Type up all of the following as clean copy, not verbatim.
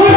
He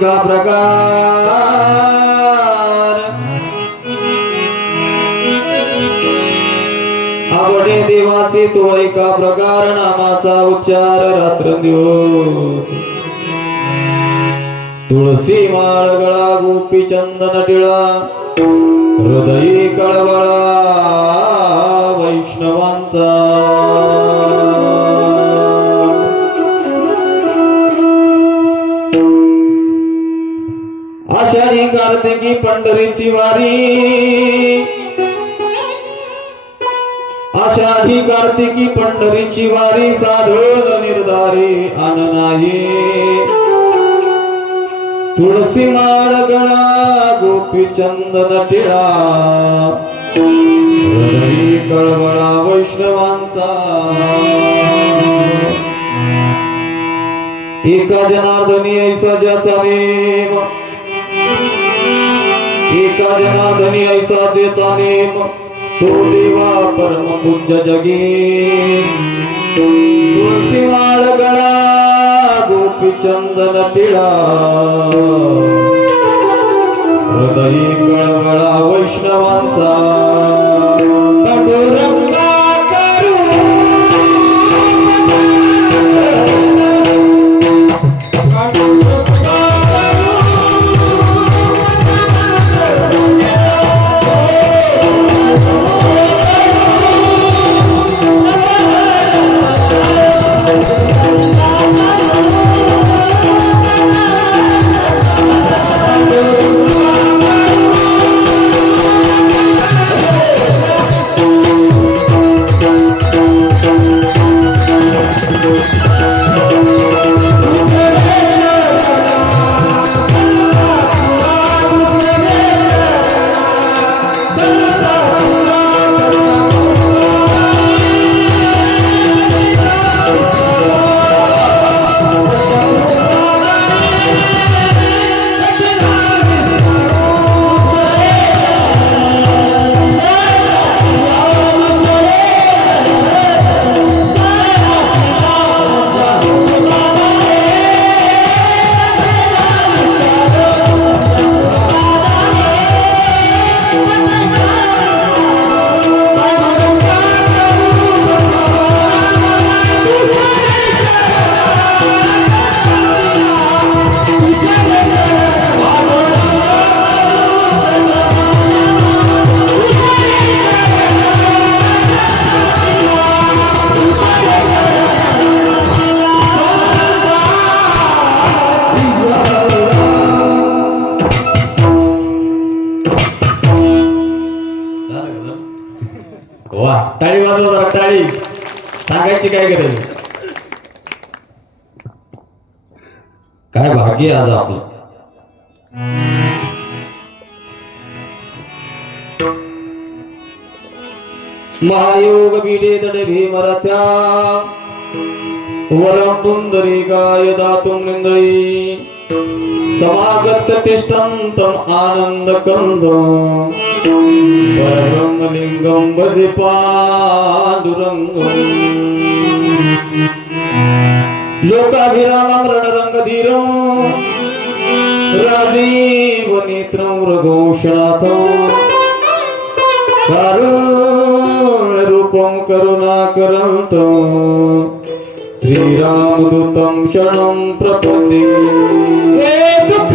का प्रकार आवडे देवासी तो एका प्रकार नामाचा उच्चार रात्रंदिवस तुळसी माळ गळा गोपी चंदन टिळा हृदयी कळवळा वैष्णवांचा आषाढी कार्तिकी पंढरीची वारी आषाढी कार्तिकी पंढरीची वारी साधन निर्धारी आननाये तुळसी माळ गळा गोपी चंदन टिळा हृदयी कळवळा वैष्णवांचा एका जनार्दनी ऐसा ज्याचा नेम एका जनार्दनी ऐसा ज्याचा नेम तो देवा परम पूज्य जगी तुळसी माळ गळा गोपी चंदन टिळा हृदयी कळवळा वैष्णवांचा पांडुरंगा टाळी वाजवा जरा टाळी सांगायची काय गरज काय भाग्य आज आपलं महायोग बिडे दडे भीमरत्या वरम पुंडरीकाय दातुं निंद्रयी समागत तिष्ठन्तं आनंद कंदं परब्रह्मलिंगं भजे पांडुरंगं लोकाभिरामं रणरंगधीरं राजीव नेत्रं मृगोषणाथं कारुण्यरूपं करुणाकरन्तं श्रीरामदूतं शरणं प्रपद्ये हे दुःख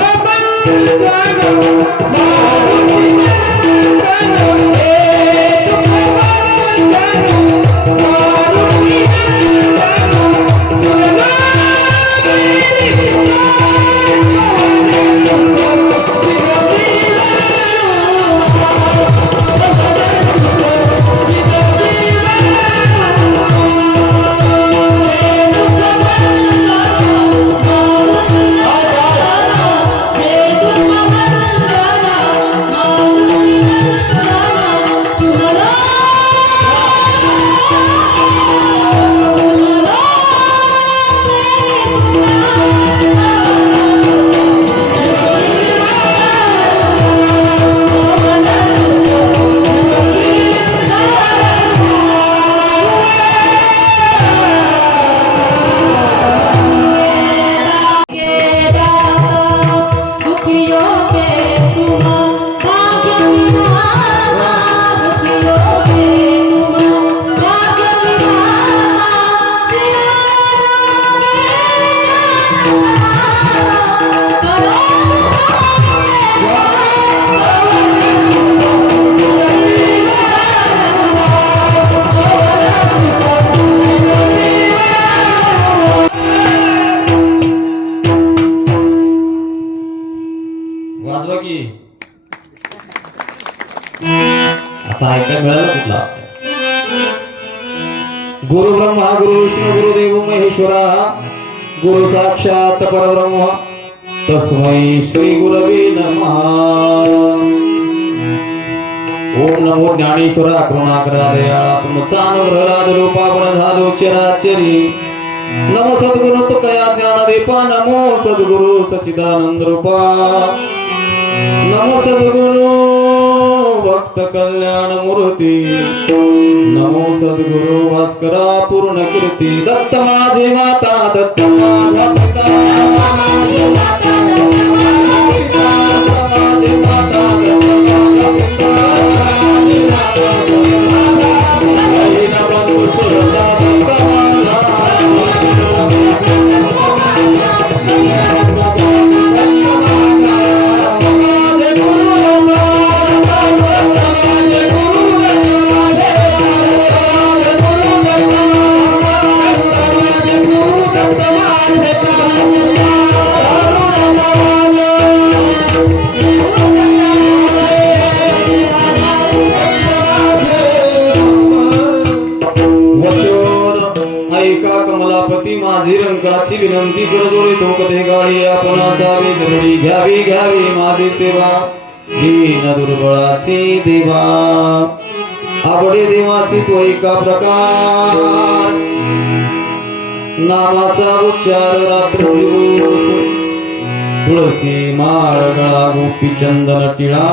असा ऐकायला मिळाला कुठला? गुरु ब्रह्मा गुरु विष्णू गुरुदेव महेश्वरा गुरु साक्षात परब्रह्म तस्मै श्री गुरवे नमः. ओम नमो ज्ञानेश्वरा करुणाकरा दयाळा तुमचा अनुग्रह रूपापण झालो चराचरी. नमो सद्गुरु तुकया ज्ञानदीपा नमो सद्गुरु सच्चिदानंद रूपा नमो सद्गुरु भक्त कल्याण मूर्ती नमो सद्गुरु भास्करा पूर्ण कीर्ती. दत्त माझे माता दत्त माझा पिता माझे माता माझी रंगाची विनंती करतोय तो कधी गाडी आपण असावी जवळी घ्यावी घ्यावी माझी सेवा दीन दुर्बळाची देवा. आवडे देवासी तो एका प्रकार नामाचा उच्चार रात्र दिवस तुळसी माळ गळा गोपी चंदन टिळा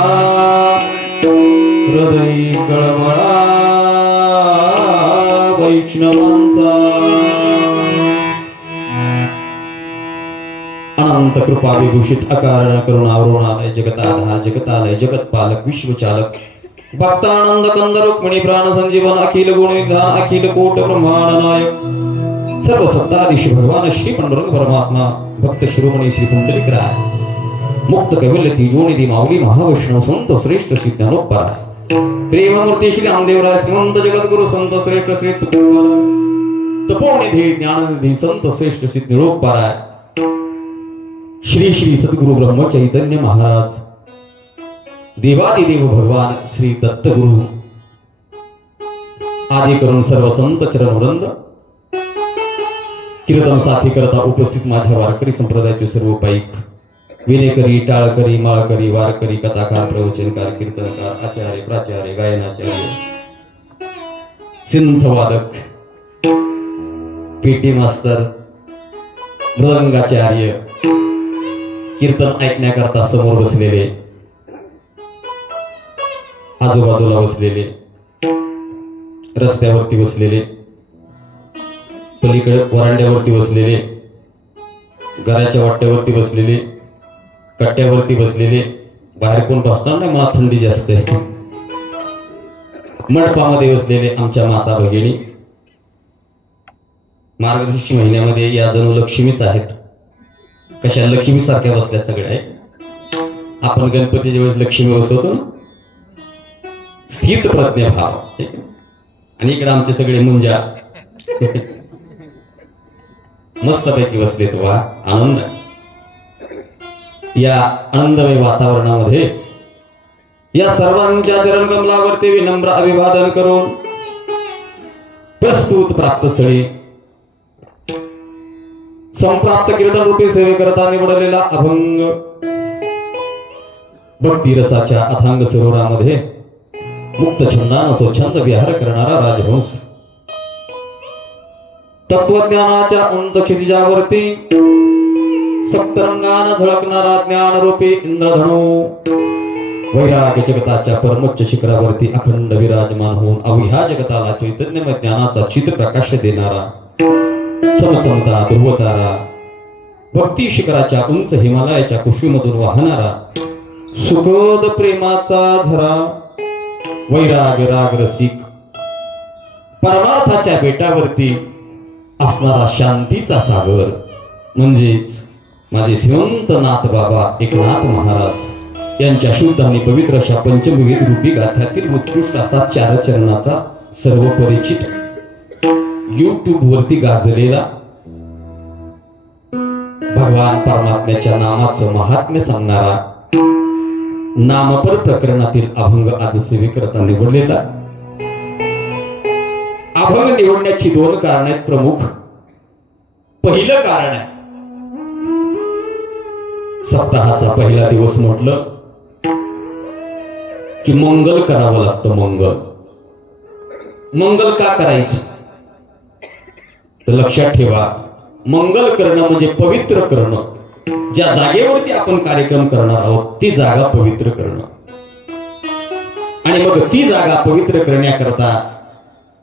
हृदय कळवळा वैष्णवांचा. अनंत कृपा विभूषित अकारण करुणावरुणालय जगताधार जगतालय जगतपालक विश्वचालक भक्तानंद कंद रुक्मिणी प्राण संजीवन अखिल गुण निधान अखिल कोट ब्रह्मांड नायक सर्व सत्ताधीश भगवान श्री पांडुरंग परमात्मा भक्त शिरोमणी श्री पुंडलिक राय मुक्त कैवल्यती जोनिधी माऊली महावैष्णव संत श्रेष्ठ श्री ज्ञानोपराय प्रेममूर्ती श्री आमदेवराय श्रीमंत जगद्गुरु संत श्रेष्ठ श्री तपोनिधी ज्ञाननिधी संत श्रेष्ठ श्री निरोपराय श्री श्री सद्गुरु ब्रह्म चैतन्य महाराज देवादिदेव भगवान श्री दत्तगुरु आदि करून सर्व संत चरणवृंद कीर्तन साथी करता उपस्थित माझ्या वारकरी संप्रदायाचे सर्व पाईक विनेकरी टाळकरी माळकरी वारकरी कथाकार प्रवचनकार कीर्तनकार आचार्य प्राचार्य गायनाचार्य सिंधवादक पेटी मास्तर मृदंगाचार्य कीर्तन ऐकण्याकरता समोर बसलेले आजूबाजूला बसलेले रस्त्यावरती बसलेले पलीकडे वरांड्यावरती बसलेले घराच्या वाट्यावरती बसलेले कट्ट्यावरती बसलेले बाहेर कोण बसणार नाही मला थंडी जास्त आहे मंडपामध्ये बसलेले आमच्या माता भगिनी मार्गशीर्ष महिन्यामध्ये या जणू लक्ष्मीच आहेत. कशा लक्ष्मी सारख्या बसल्या सगळ्या आहेत. आपण गणपतीच्या वेळेस लक्ष्मी बसवतो ना स्थित प्रज्ञ भाव आणि इकडे आमचे सगळे मुंजा मस्तपैकी बसले तो वा आनंद. या आनंदमय वातावरणामध्ये या सर्वांच्या चरण कमलावरती विनम्र अभिवादन करून प्रस्तुत प्राप्तस्थळी संप्राप्त कीर्तन रूपी सेवे करता निवडलेला अभंग भक्ती रसाच्या अथांग सरोवरामध्ये मुक्त छंदानं स्वच्छंद विहार करणारा राजहंस तत्वज्ञानाच्या उंच क्षितिजावरती सप्तरंगानं झळकणारा ज्ञानरूपी इंद्रधनु वैराग्य जगताच्या परमोच्च शिखरावरती अखंड विराजमान होऊन अवघ्या जगताला चैतन्यमय ज्ञानाचा चित प्रकाश देणारा समसमता ध्रुवतारा भक्ती शिखराच्या उंच हिमालयाच्या कुशीमधून वाहणारा सुखद प्रेमाचा झरा वैराग्य राग रसिक परमार्थाच्या बेटावरती असणारा शांतीचा सागर म्हणजेच माझे श्रीमंत नाथ बाबा एकनाथ महाराज यांच्या शुद्ध आणि पवित्र अशा पंचविध रूपी गाथ्यातील उत्कृष्ट असा चारचरणाचा सर्व परिचित YouTube वरती गाजलेला भगवान परमात्म्याच्या नामाचं महात्म्य सांगणारा नामपर प्रकरणातील अभंग आज सेवेकरता निवडलेला. अभंग निवडण्याची दोन कारण आहेत प्रमुख. पहिलं कारण आहे, सप्ताहाचा पहिला दिवस म्हटलं की मंगल करावं लागतं. मंगल का करायचं तर लक्षात ठेवा, मंगल करणं म्हणजे पवित्र करणं. ज्या जागेवरती आपण कार्यक्रम करणार आहोत ती जागा पवित्र करणं. आणि मग ती जागा पवित्र करण्याकरता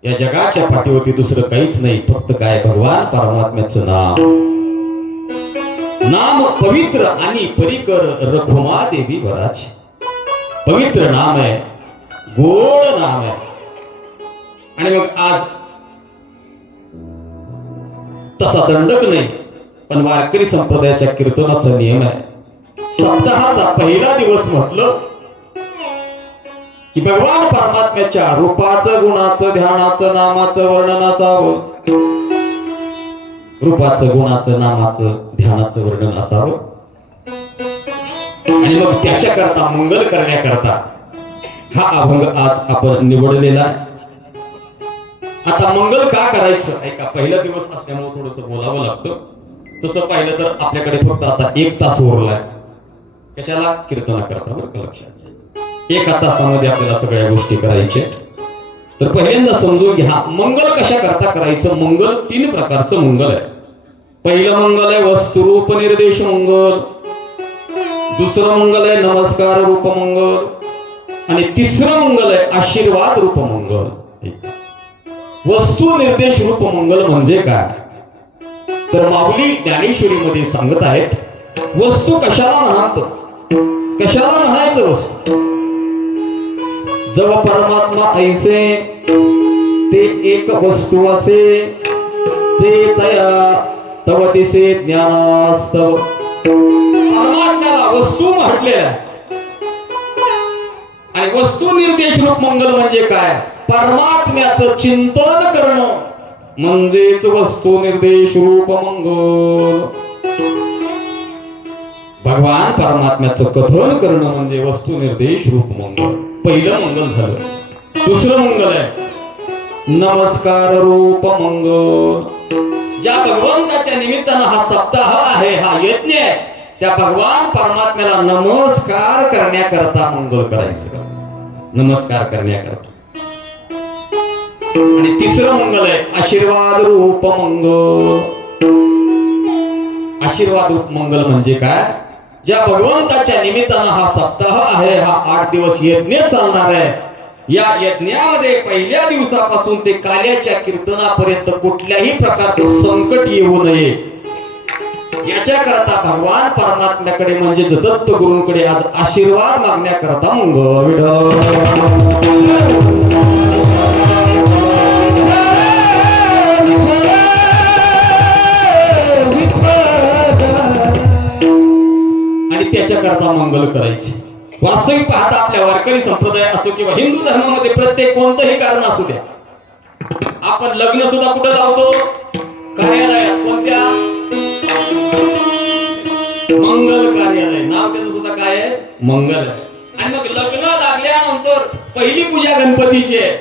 या जगाच्या पाठीवरती दुसरं काहीच नाही, फक्त काय, भगवान परमात्म्याचं नाम पवित्र आणि परिकर रखुमा देवी वराचे. पवित्र नाम आहे, गोड नाम आहे. आणि मग आज तसा दंडक नाही, पण वारकरी संप्रदायाच्या कीर्तनाचा नियम आहे. सप्ताहाचा पहिला दिवस म्हटलं की भगवान परमात्म्याच्या रूपाचं, गुणाचं, ध्यानाचं, नामाचं वर्णन असावं. रूपाचं, गुणाचं, नामाचं, ध्यानाचं वर्णन असावं. आणि मग त्याच्याकरता, मंगल करण्याकरता हा अभंग आज आपण निवडलेला आहे. आता मंगल का करायचं ऐका. पहिला दिवस असल्यामुळे थोडस बोलावं लागतं. तसं पाहिलं तर आपल्याकडे फक्त आता 1 तास उरलाय. कशाला? कीर्तना करता. बरं का लक्षात. 1 तासामध्ये आपल्याला सगळ्या गोष्टी करायच्या. तर पहिल्यांदा समजून घ्या, मंगल कशा करता करायचं. मंगल 3 प्रकारचं मंगल आहे. पहिलं मंगल आहे वस्तुरूप निर्देश मंगल. दुसरं मंगल आहे नमस्कार रूप मंगल. आणि तिसरं मंगल आहे आशीर्वाद रूप मंगल. वस्तू निर्देश रूप मंगल म्हणजे काय तर माऊली ज्ञानेश्वरी मध्ये सांगत आहेत, वस्तू कशाला म्हणतो, कशाला म्हणायचं वस्तू. जव परमात्मा ऐसे ते एक वस्तू असे, ते तया तव दिसे ज्ञानास्तव. परमात्म्याला वस्तू म्हटलेलं आहे. आणि वस्तू निर्देश रूप मंगल म्हणजे काय, परमात्म्याचं चिंतन करणं म्हणजेच वस्तू निर्देश रूप मंगल. भगवान परमात्म्याचं कथन करणं म्हणजे वस्तू निर्देश रूप मंगल. पहिलं मंगल झालं. दुसरं मंगल आहे नमस्कार रूप मंगल. ज्या भगवंताच्या निमित्तानं हा सप्ताह आहे, हा यज्ञ आहे, त्या भगवान परमात्म्याला नमस्कार करण्याकरता मंगल करायचं. नमस्कार करण्याकरता. आणि तिसरं मंगल आहे आशीर्वाद रूप मंगल. आशीर्वाद रूप मंगल म्हणजे काय, ज्या भगवंताच्या निमित्तानं हा सप्ताह आहे, हा 8 दिवस यज्ञ चालणार आहे. या यज्ञामध्ये पहिल्या दिवसापासून ते काल्याच्या कीर्तनापर्यंत कुठल्याही प्रकारचं संकट येऊ नये याच्याकरता भगवान परमात्म्याकडे म्हणजेच दत्त गुरूंकडे आज आशीर्वाद मागण्याकरता मंगल. आणि त्याच्याकरता मंगल करायचे. वास्तविक पाहता आपल्या वारकरी संप्रदाय असो किंवा हिंदू धर्मामध्ये प्रत्येक कोणतंही कारण असू द्या, आपण लग्न सुद्धा कुठे लावतो, कार्यालयात. कोणत्या? मंगल कार्यालय. नाव त्याचं सुद्धा काय आहे, मंगल आहे. आणि मग लग्न लागल्यानंतर पहिली पूजा गणपतीची आहे.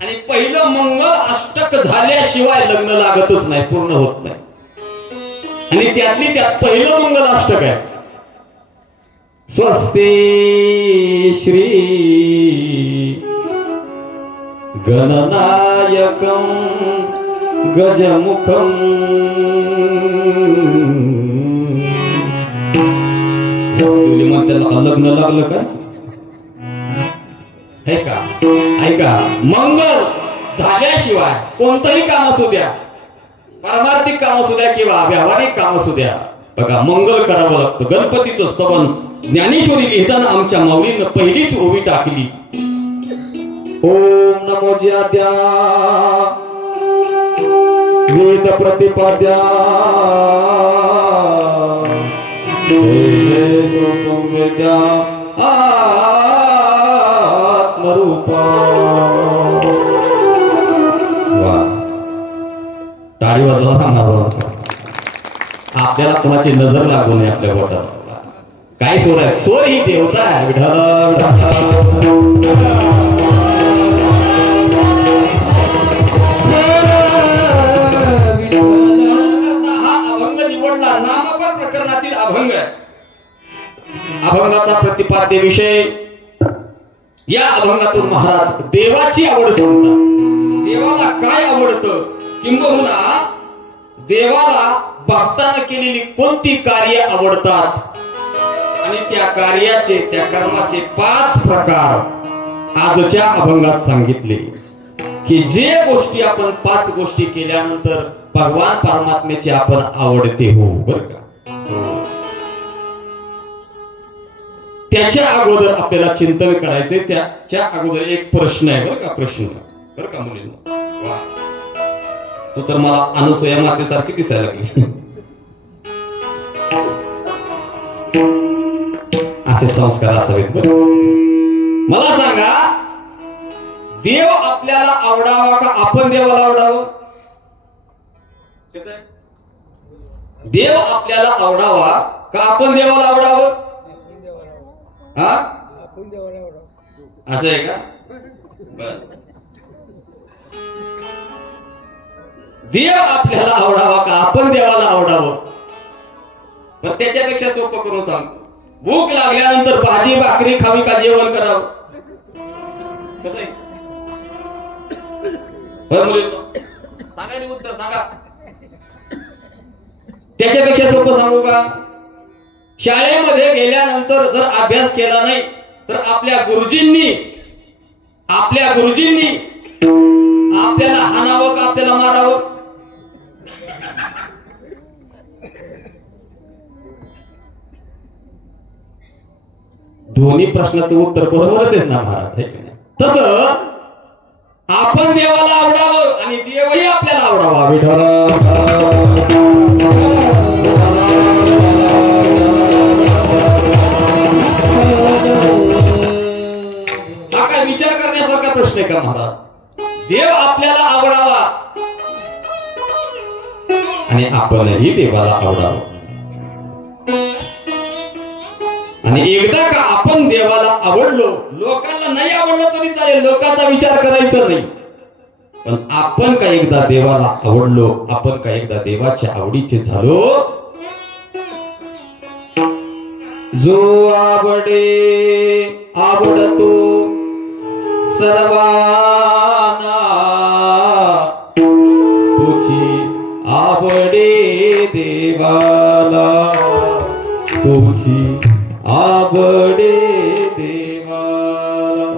आणि पहिलं मंगल अष्टक झाल्याशिवाय लग्न लागतच नाही, पूर्ण होत नाही. आणि त्यातली त्यात पहिलं मंगल अष्टक आहे स्वस्ति श्री गणनायकं गजमुखं त्याला लग्न लागलं का है का? ऐका, मंगल झाल्याशिवाय कोणतंही काम असू द्या, पारमार्थिक काम असू द्या किंवा व्यावहारिक काम असू द्या, बघा मंगल करावं लागतं. गणपतीचं स्तवन ज्ञानेश्वरी लिहिताना आमच्या माऊलीनं पहिलीच ओवी टाकली, ओम नमो ज्याद्या वेद प्रतिपाद्या संवेद्या आत्मरूपा. वा, टाळी वाजवा. आपल्याला कोणाची नजर लागू नये आपल्या बोटाला. काय स्वर आहे? स्वर ही देवता आहे. विठ्ठल विठ्ठल. हा अभंग निवडला नामपर प्रकरणातील अभंग आहे. अभंगाचा प्रतिपाद्य विषय. या अभंगातून महाराज देवाची आवड सांगतात. देवाला काय आवडतं, किंबहुना देवाला भक्तानं केलेली कोणती कार्य आवडतात आणि त्या कार्याचे, त्या कर्माचे 5 प्रकार आजच्या अभंगात सांगितले. की जे गोष्टी आपण 5 गोष्टी केल्यानंतर भगवान परमात्म्याचे आपण आवडते हो, बर का. त्याच्या अगोदर आपल्याला चिंतन करायचे. त्याच्या अगोदर एक प्रश्न आहे, बरं का. प्रश्न बरं का मुलींना. वा, तो तर मला अनुसूया मातेसारखी दिसायला लागली. असे संस्कार असावेत. मला सांगा, देव आपल्याला आवडावा का आपण देवाला आवडावं? देव आपल्याला आवडावा का आपण देवाला आवडावं? हा, असं आहे का? बर. देव आपल्याला आवडावा का आपण देवाला आवडावं? पण त्याच्यापेक्षा सोपं करून सांगतो. भूक लागल्यानंतर भाजी भाकरी खावी का जेवण करावं? कसं आहे? सांगा, उत्तर सांगा. त्याच्यापेक्षा सोपं सांगू का? शाळेमध्ये गेल्यानंतर जर अभ्यास केला नाही तर आपल्या गुरुजींनी आपल्याला हाणावं का आपल्याला मारावं? दोन्ही प्रश्नाचं उत्तर बरोबरच आहे ना महाराज. तसं आपण देवाला आवडावं आणि देवही आपल्याला आवडावा. विठ्ठल हा काय विचार करण्यासारखा प्रश्न आहे का महाराज? देव आपल्याला आवडावा आणि आपणही देवाला आवडावं. आणि एकदा का आपण देवाला आवडलो, लोकांना नाही आवडलं तरी चालेल, लोकांचा विचार करायचा नाही. पण आपण का एकदा देवाला आवडलो, आपण का एकदा देवाच्या आवडीचे झालो, जो आवडतो सर्वांना, तुझी आवडे देवाला, तुझी आवडे देवाला.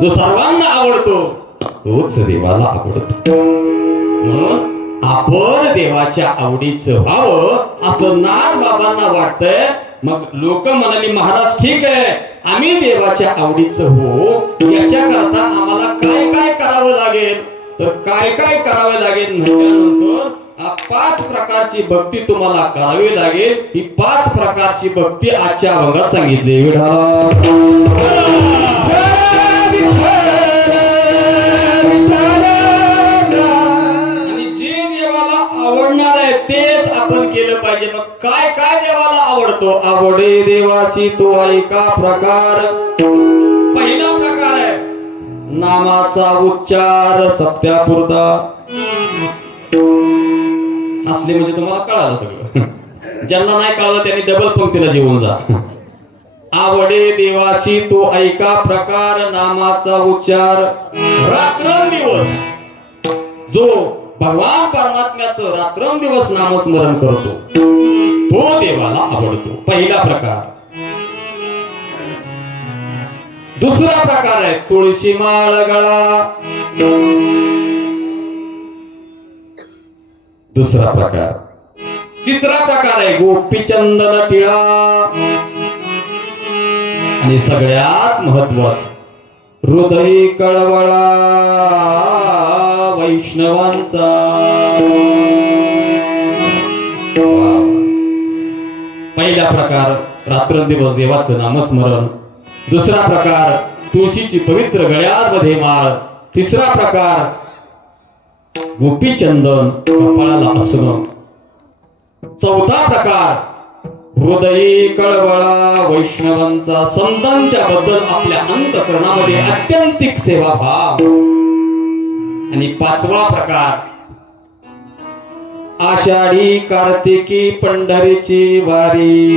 जो सर्वांना आवडतो तोच देवाला आवडतो. म्हणून आपण देवाच्या आवडीचं व्हावं असं नाथ बाबांना वाटतंय. मग लोक म्हणाली, महाराज ठीक आहे, आम्ही देवाच्या आवडीचं हो, याच्याकरता आम्हाला काय काय करावं लागेल? तर काय काय करावे लागेल म्हटल्यानंतर 5 प्रकारची भक्ती तुम्हाला करावी लागेल. ही 5 प्रकारची भक्ती आजच्या अभंगात सांगितली. आणि जे देवाला आवडणार आहे तेच आपण केलं पाहिजे. मग काय काय देवाला आवडतो? आवडे देवाची तो ऐका प्रकार. पहिला प्रकार आहे नामाचा उच्चार सत्यापुरता. हसले म्हणजे तुम्हाला कळालं सगळं. ज्यांना नाही कळालं त्यांनी डबल पंक्तीला जेवून जा. आवडे देवाशी तो ऐका प्रकार, नामाचा उच्चार रात्रंदिवस. जो भगवान परमात्म्याचं रात्रंदिवस नामस्मरण करतो तो देवाला आवडतो. पहिला प्रकार. दुसरा प्रकार आहे तुळशी माळ गळा. दुसरा प्रकार. तिसरा प्रकार आहे गोपीचंदन टिळा. आणि सगळ्यात महत्वाचं हृदय कळवळा वैष्णवांचा. पहिला प्रकार रात्रंदिवस देवाचं नामस्मरण. दुसरा प्रकार तुळशीची पवित्र गळ्यामध्ये माळ. तिसरा प्रकार गोपीचंदन कपाळाला असणं. चौथा प्रकार हृदयी कळवळा वैष्णवांचा संतांच्या बद्दल आपल्या अंतःकरणामध्ये आत्यंतिक सेवाभाव. आणि पाचवा प्रकार आषाढी कार्तिकी पंढरीची वारी.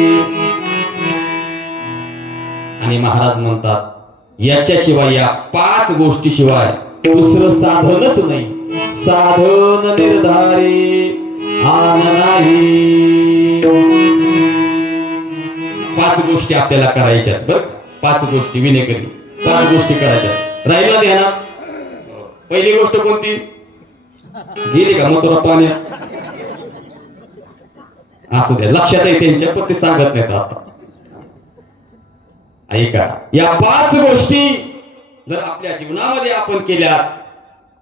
आणि महाराज म्हणतात याच्याशिवाय या 5 गोष्टीशिवाय दुसरं साधनच नाही. साधन निर्धारी आन नाही. 5 गोष्टी आपल्याला करायच्या बरं. 5 गोष्टी विनेकरी 5 गोष्टी करायच्या. राहिला ध्यानात. पहिली गोष्ट कोणती गेली का मथुरा पाण्यात. असू द्या लक्षात आहे त्यांच्या पण ते सांगत नाहीत आता. ऐका या 5 गोष्टी जर आपल्या जीवनामध्ये आपण केल्या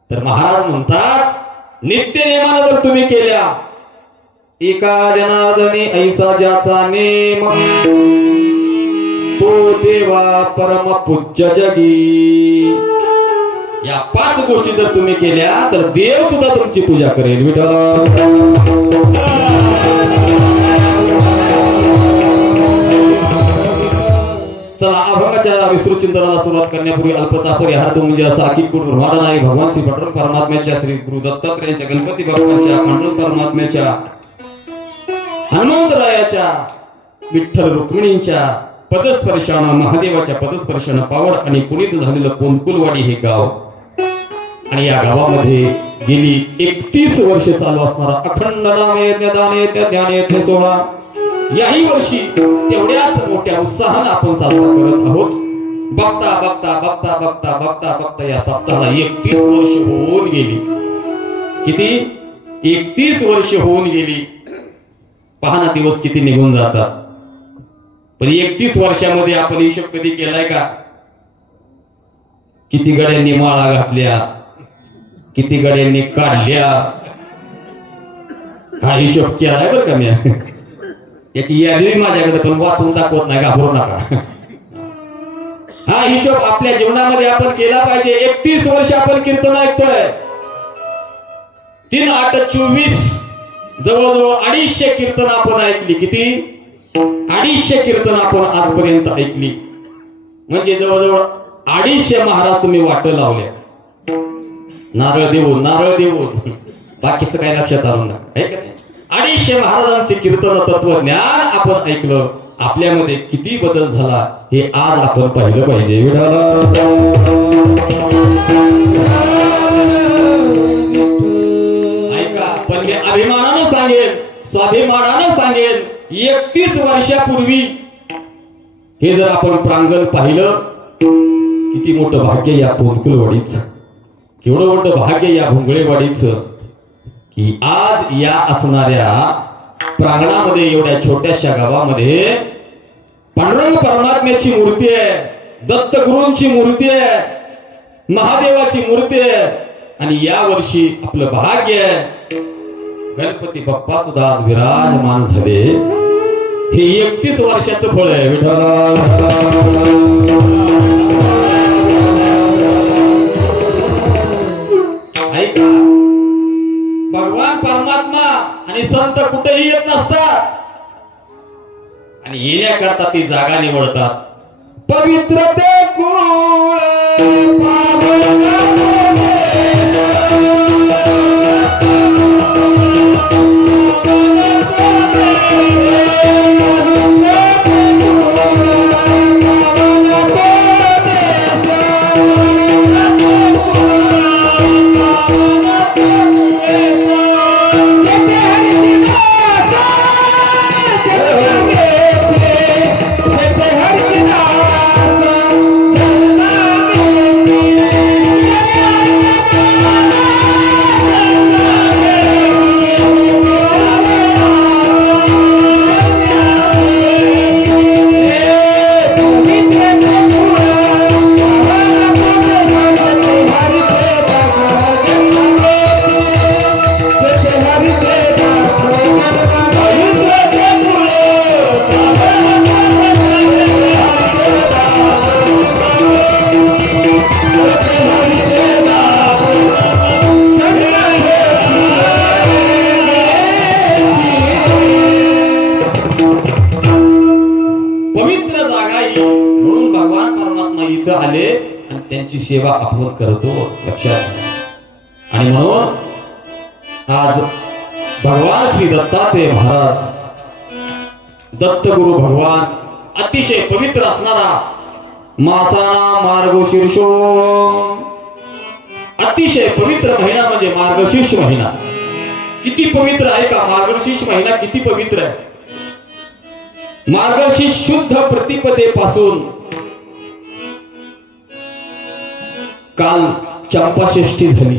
तर महाराज म्हणतात नित्य नेमानं जर तुम्ही केल्या एका जनार्दनी ऐसा ज्याचा नेम तो देवा परम पूज्य जगी. या 5 गोष्टी जर तुम्ही केल्या तर देव सुद्धा तुमची पूजा करेल. विठ्ठल चला अभंगाच्या विस्तृत चिंतनाला सुरुवात करण्यापूर्वी अल्पसा परिहार्थ म्हणजे असा की कुट ब्रह्मांड नाही भगवान श्री पांडुरंग परमात्म्याच्या श्री गुरु दत्तात्रेयांच्या गणपती बाप्पांच्या पांडुरंग परमात्म्याच्या हनुमंतरायाच्या विठ्ठल रुक्मिणींच्या पदस्पर्शानं महादेवाच्या पदस्पर्शानं पावड आणि पुनीत झालेलं कोणकुलवाडी हे गाव. आणि या गावामध्ये गेली 31 वर्षे चालू असणारा अखंड नाम यज्ञ दान यज्ञ ध्यान यज्ञ सोहळा याही वर्षी तेवढ्याच मोठ्या उत्साहानं आपण साजरा करत आहोत. बघता बघता बघता बघता बघता बघता या सप्ताहाला 31 वर्ष होऊन गेली. किती 31 वर्ष होऊन गेली. पहा ना दिवस किती निघून जातात. पण 31 वर्षामध्ये आपण हिशोब कधी केलाय का. किती गड्यांनी माळा घातल्या किती गड्यांनी काढल्या हा हिशोब केलाय बरं का मी. याची यादी माझ्याकडे पण वाचून दाखवत नाही घाबरू नका. हा हिशोब आपल्या जीवनामध्ये आपण केला पाहिजे. 31 वर्ष आपण कीर्तन ऐकतोय. 3 8 24 जवळजवळ 250 कीर्तन आपण ऐकली. किती 250 कीर्तन आपण आजपर्यंत ऐकली. म्हणजे जवळजवळ 250 महाराज तुम्ही वाट लावल्या. नारळ देऊन बाकीचं काही लक्षात आलं नाही. 250 महाराजांचे कीर्तन तत्वज्ञान आपण ऐकलं. आपल्यामध्ये किती बदल झाला हे आज आपण पाहिलं पाहिजे. ऐका पण मी अभिमानानं सांगेन स्वाभिमानानं सांगेन 31 वर्षापूर्वी हे जर आपण प्रांगण पाहिलं किती मोठं भाग्य या पोंदकुलवाडीचं. केवढं मोठं भाग्य या भुंगळेवाडीचं की आज या असणाऱ्या प्रांगणामध्ये एवढ्या छोट्याशा गावामध्ये पांडुरंग परमात्म्याची मूर्ती आहे. दत्तगुरूंची मूर्ती आहे. महादेवाची मूर्ती आहे. आणि या वर्षी आपलं भाग्य आहे गणपती बाप्पा सुद्धा आज विराजमान झाले. हे 31 वर्षाचं फळ आहे. ऐका भगवान परमात्मा आणि संत कुठेही येत नसतात आणि येण्याकरता ती जागा निवडतात. पवित्र ते कुळ इथं आले आणि त्यांची सेवा आपण करतो, लक्षात घ्या. आणि म्हणून आज भगवान श्री दत्तात्रेय महाराज, दत्तगुरु भगवान, अतिशय पवित्र असणारा मासाना मार्गशीर्षो, अतिशय पवित्र महिना म्हणजे मार्गशीर्ष महिना. किती पवित्र आहे का मार्गशीर्ष महिना, किती पवित्र आहे. मार्गशीर्ष शुद्ध प्रतिपदेपासून काल चंपाषष्ठी झाली.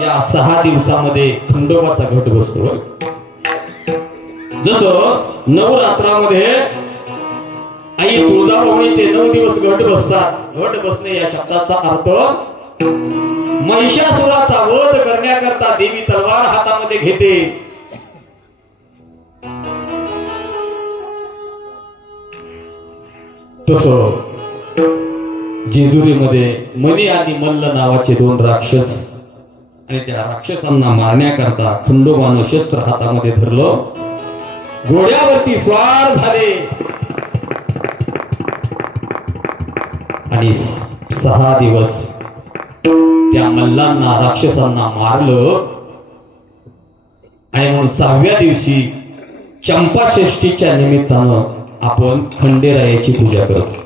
या 6 दिवसामध्ये खंडोबाचा घट बसतो. जसं नवरात्रामध्ये आई तुळजाभवानीचे 9 दिवस घट बसतात. घट बसणे या शब्दाचा अर्थ महिषासुराचा वध करण्याकरता देवी तलवार हातामध्ये घेते. तसं जेजुरीमध्ये मनी आणि मल्ल नावाचे 2 राक्षस, आणि त्या राक्षसांना मारण्याकरता खंडोबानं शस्त्र हातामध्ये धरलं, घोड्यावरती स्वार झाले आणि 6 दिवस त्या मल्लांना राक्षसांना मारलं. आणि म्हणून 6व्या दिवशी चंपाषष्ठीच्या निमित्तानं आपण खंडेरायाची पूजा करतो.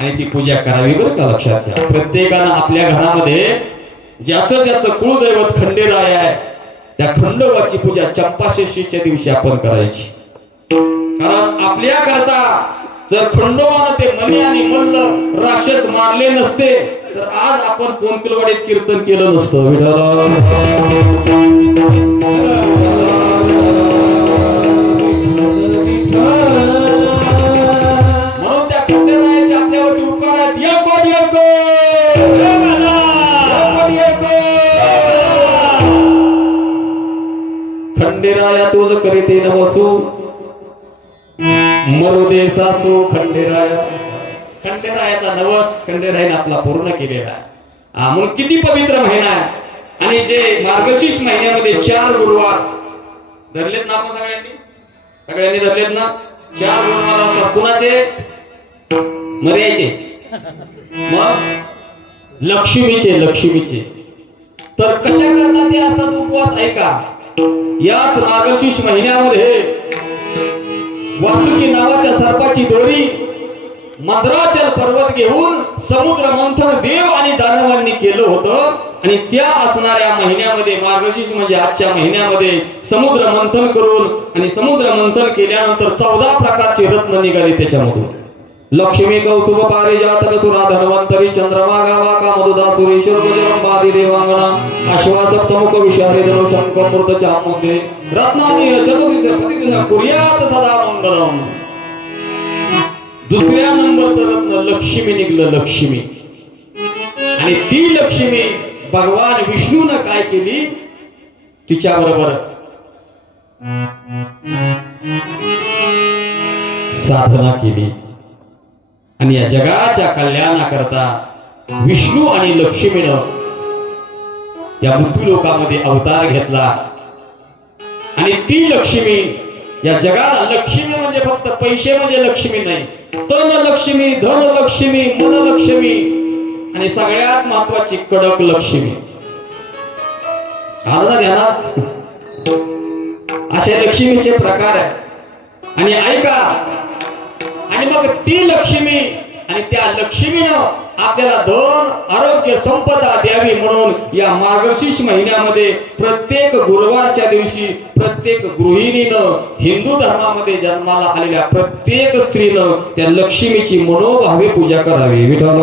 आणि ती पूजा करावी बरं का, लक्षात घ्या. प्रत्येकानं आपल्या घरामध्ये ज्याचं ज्याचं कुळदैवत खंडेराय आहे त्या खंडोबाची पूजा चंपाषष्ठीच्या दिवशी आपण करायची. कारण आपल्या करता जर खंडोबानं ते मनी आणि मल्ल राक्षस मारले नसते तर आज आपण कोणकलवाडीत कीर्तन केलं नसतं. म्हणून त्या खंडेरायाचे आपल्यावरती उपकार आहेत. खंडेराया तुझ करीते नमसू मरुदे सासू खंडेराया. खंडेरायाचा नवस खंडेरायाने आपला पूर्ण केलेला आहे. म्हणून किती पवित्र महिना आहे. आणि जे मार्गशीर्ष महिन्यामध्ये 4 गुरुवार धरलेत ना आपण सगळ्यांनी धरलेत ना. 4 गुरुवार असतात. कुणाचे? मर्यायचे, मग लक्ष्मीचे. तर कशा करता ते असतात उपवास? ऐका, याच मार्गशीर्ष महिन्यामध्ये वासुकी नावाच्या सर्पाची दोरी मंद्राचल पर्वत घेऊन समुद्र मंथन देव आणि दानवांनी केलं होतं. आणि त्या असणाऱ्या महिन्यामध्ये मार्गशीर्ष म्हणजे आजच्या महिन्यामध्ये समुद्र मंथन करून, आणि समुद्र मंथन केल्यानंतर 14 प्रकारचे रत्न निघाले त्याच्यामधून. लक्ष्मी कौसुभ पारिजातक सुरा धन्वंतरी चंद्रमा गावाका मधुदा सुरेश्वर गजरंबादी देवांगना अश्वा सप्तमुख विषारी धनु शंख मूर्त चामुंडे रत्नानी चतुर्दिश प्रतिदिन कुर्यात सदा मंगलम. दुसऱ्या नंबरचं रत्न लक्ष्मी निघलं, लक्ष्मी. आणि ती लक्ष्मी भगवान विष्णूनं काय केली? तिच्या बरोबर साधना केली. आणि या जगाच्या कल्याणाकरता विष्णू आणि लक्ष्मीनं या मृत्यू लोकामध्ये अवतार घेतला. आणि ती लक्ष्मी या जगाला, लक्ष्मी म्हणजे फक्त पैसे म्हणजे लक्ष्मी नाही, तन लक्ष्मी, धन लक्ष्मी, मन लक्ष्मी, आणि सगळ्यात महत्वाची कडक लक्ष्मी. आलं ध्यानात? असे लक्ष्मीचे प्रकार आहे. आणि ऐका, आणि मग ती लक्ष्मी आणि त्या लक्ष्मीनं आपल्याला धन, आरोग्य, संपदा द्यावी म्हणून या मार्गशीर्ष महिन्यामध्ये प्रत्येक गुरुवारच्या दिवशी प्रत्येक गृहिणीनं, हिंदू धर्मामध्ये जन्माला आलेल्या प्रत्येक स्त्रीनं त्या लक्ष्मीची मनोभावे पूजा करावी. विठ्ठल.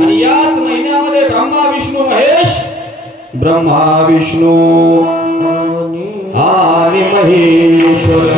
आणि याच महिन्यामध्ये ब्रह्मा विष्णू आणि महेश्वर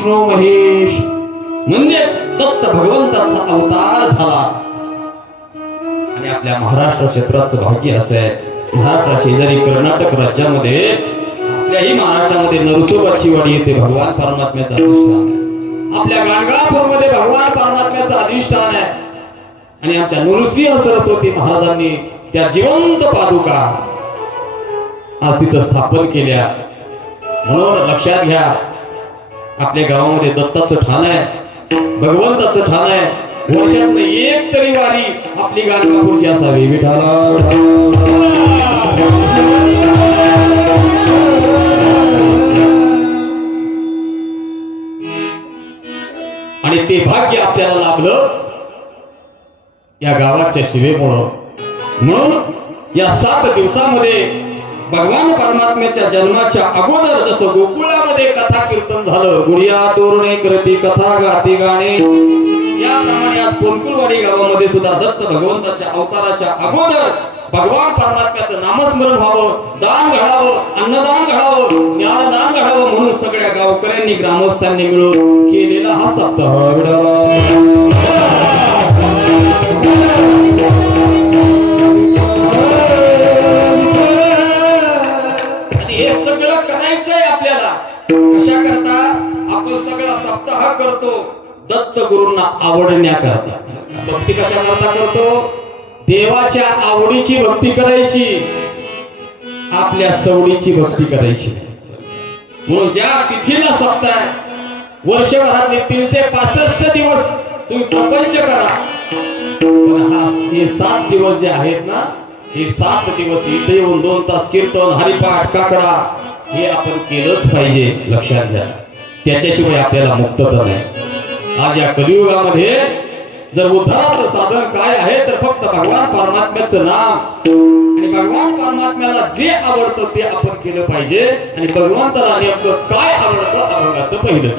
विष्णू महेश म्हणजेच दत्त भगवंताचा अवतार झाला. आणि आपल्या महाराष्ट्र क्षेत्राचं भाग्य असं आहे, महाराष्ट्रा शेजारी कर्नाटक राज्यामध्ये आपल्याही महाराष्ट्रामध्ये नरसोबाची वाडी येथे भगवान परमात्म्याचं अधिष्ठान आहे. आपल्या गाणगापूरमध्ये भगवान परमात्म्याचं अधिष्ठान आहे. आणि आमच्या नृसिंह सरस्वती महाराजांनी त्या जिवंत पादुका आज तिथं स्थापन केल्या. म्हणून लक्षात घ्या, आपल्या गावामध्ये दत्ताचं ठाण आहे, भगवंताचं ठाण आहे. वर्षात एक तरी वारी आपली गाणगापूरची असावी. विठाला आणि ते भाग्य आपल्याला लाभलं या गावाच्या शिवेमुळं. म्हणून या 7 दिवसामध्ये भगवान परमात्म्याच्या जन्माच्या अगोदर जसं गोकुळामध्ये कथा कीर्तन झालं, गुडिया तोरणे करती कथा गाती गाणे, याप्रमाणे आज कोणकुलवाडी गावामध्ये सुद्धा दत्त भगवंताच्या अवताराच्या अगोदर भगवान परमात्म्याचं नामस्मरण व्हावं, दान घडावं, अन्नदान घडावं, ज्ञानदान घडावं म्हणून सगळ्या गावकऱ्यांनी ग्रामस्थांनी मिळून केलेला हा सप्ताह आणि हे सगळं करायचंय आपल्याला. कशा करता आपण सगळा सप्ताह करतो? दत्त गुरूंना आवडण्याकरता. भक्ती कशा करता करतो? देवाच्या आवडीची भक्ती करायची, आपल्या सवडीची भक्ती करायची. म्हणून ज्या तिथीला सप्ताह, वर्षभरातले 365 दिवस तुम्ही प्रपंच करा, पण हे 7 दिवस जे आहेत ना, हे 7 दिवस इथे येऊन 2 तास कीर्तन, हरिपाठ, काकडा हे आपण केलंच पाहिजे. लक्षात घ्या, त्याच्याशिवाय आपल्याला मुक्तता नाही. आज या कलियुगामध्ये जर उद्धाराचं साधन काय आहे तर फक्त भगवान परमात्म्याचं नाम. आणि भगवान परमात्म्याला जे आवडतं ते आपण केलं पाहिजे. आणि भगवंताला नेमकं काय आवडतं अभंगाचं पहिलं.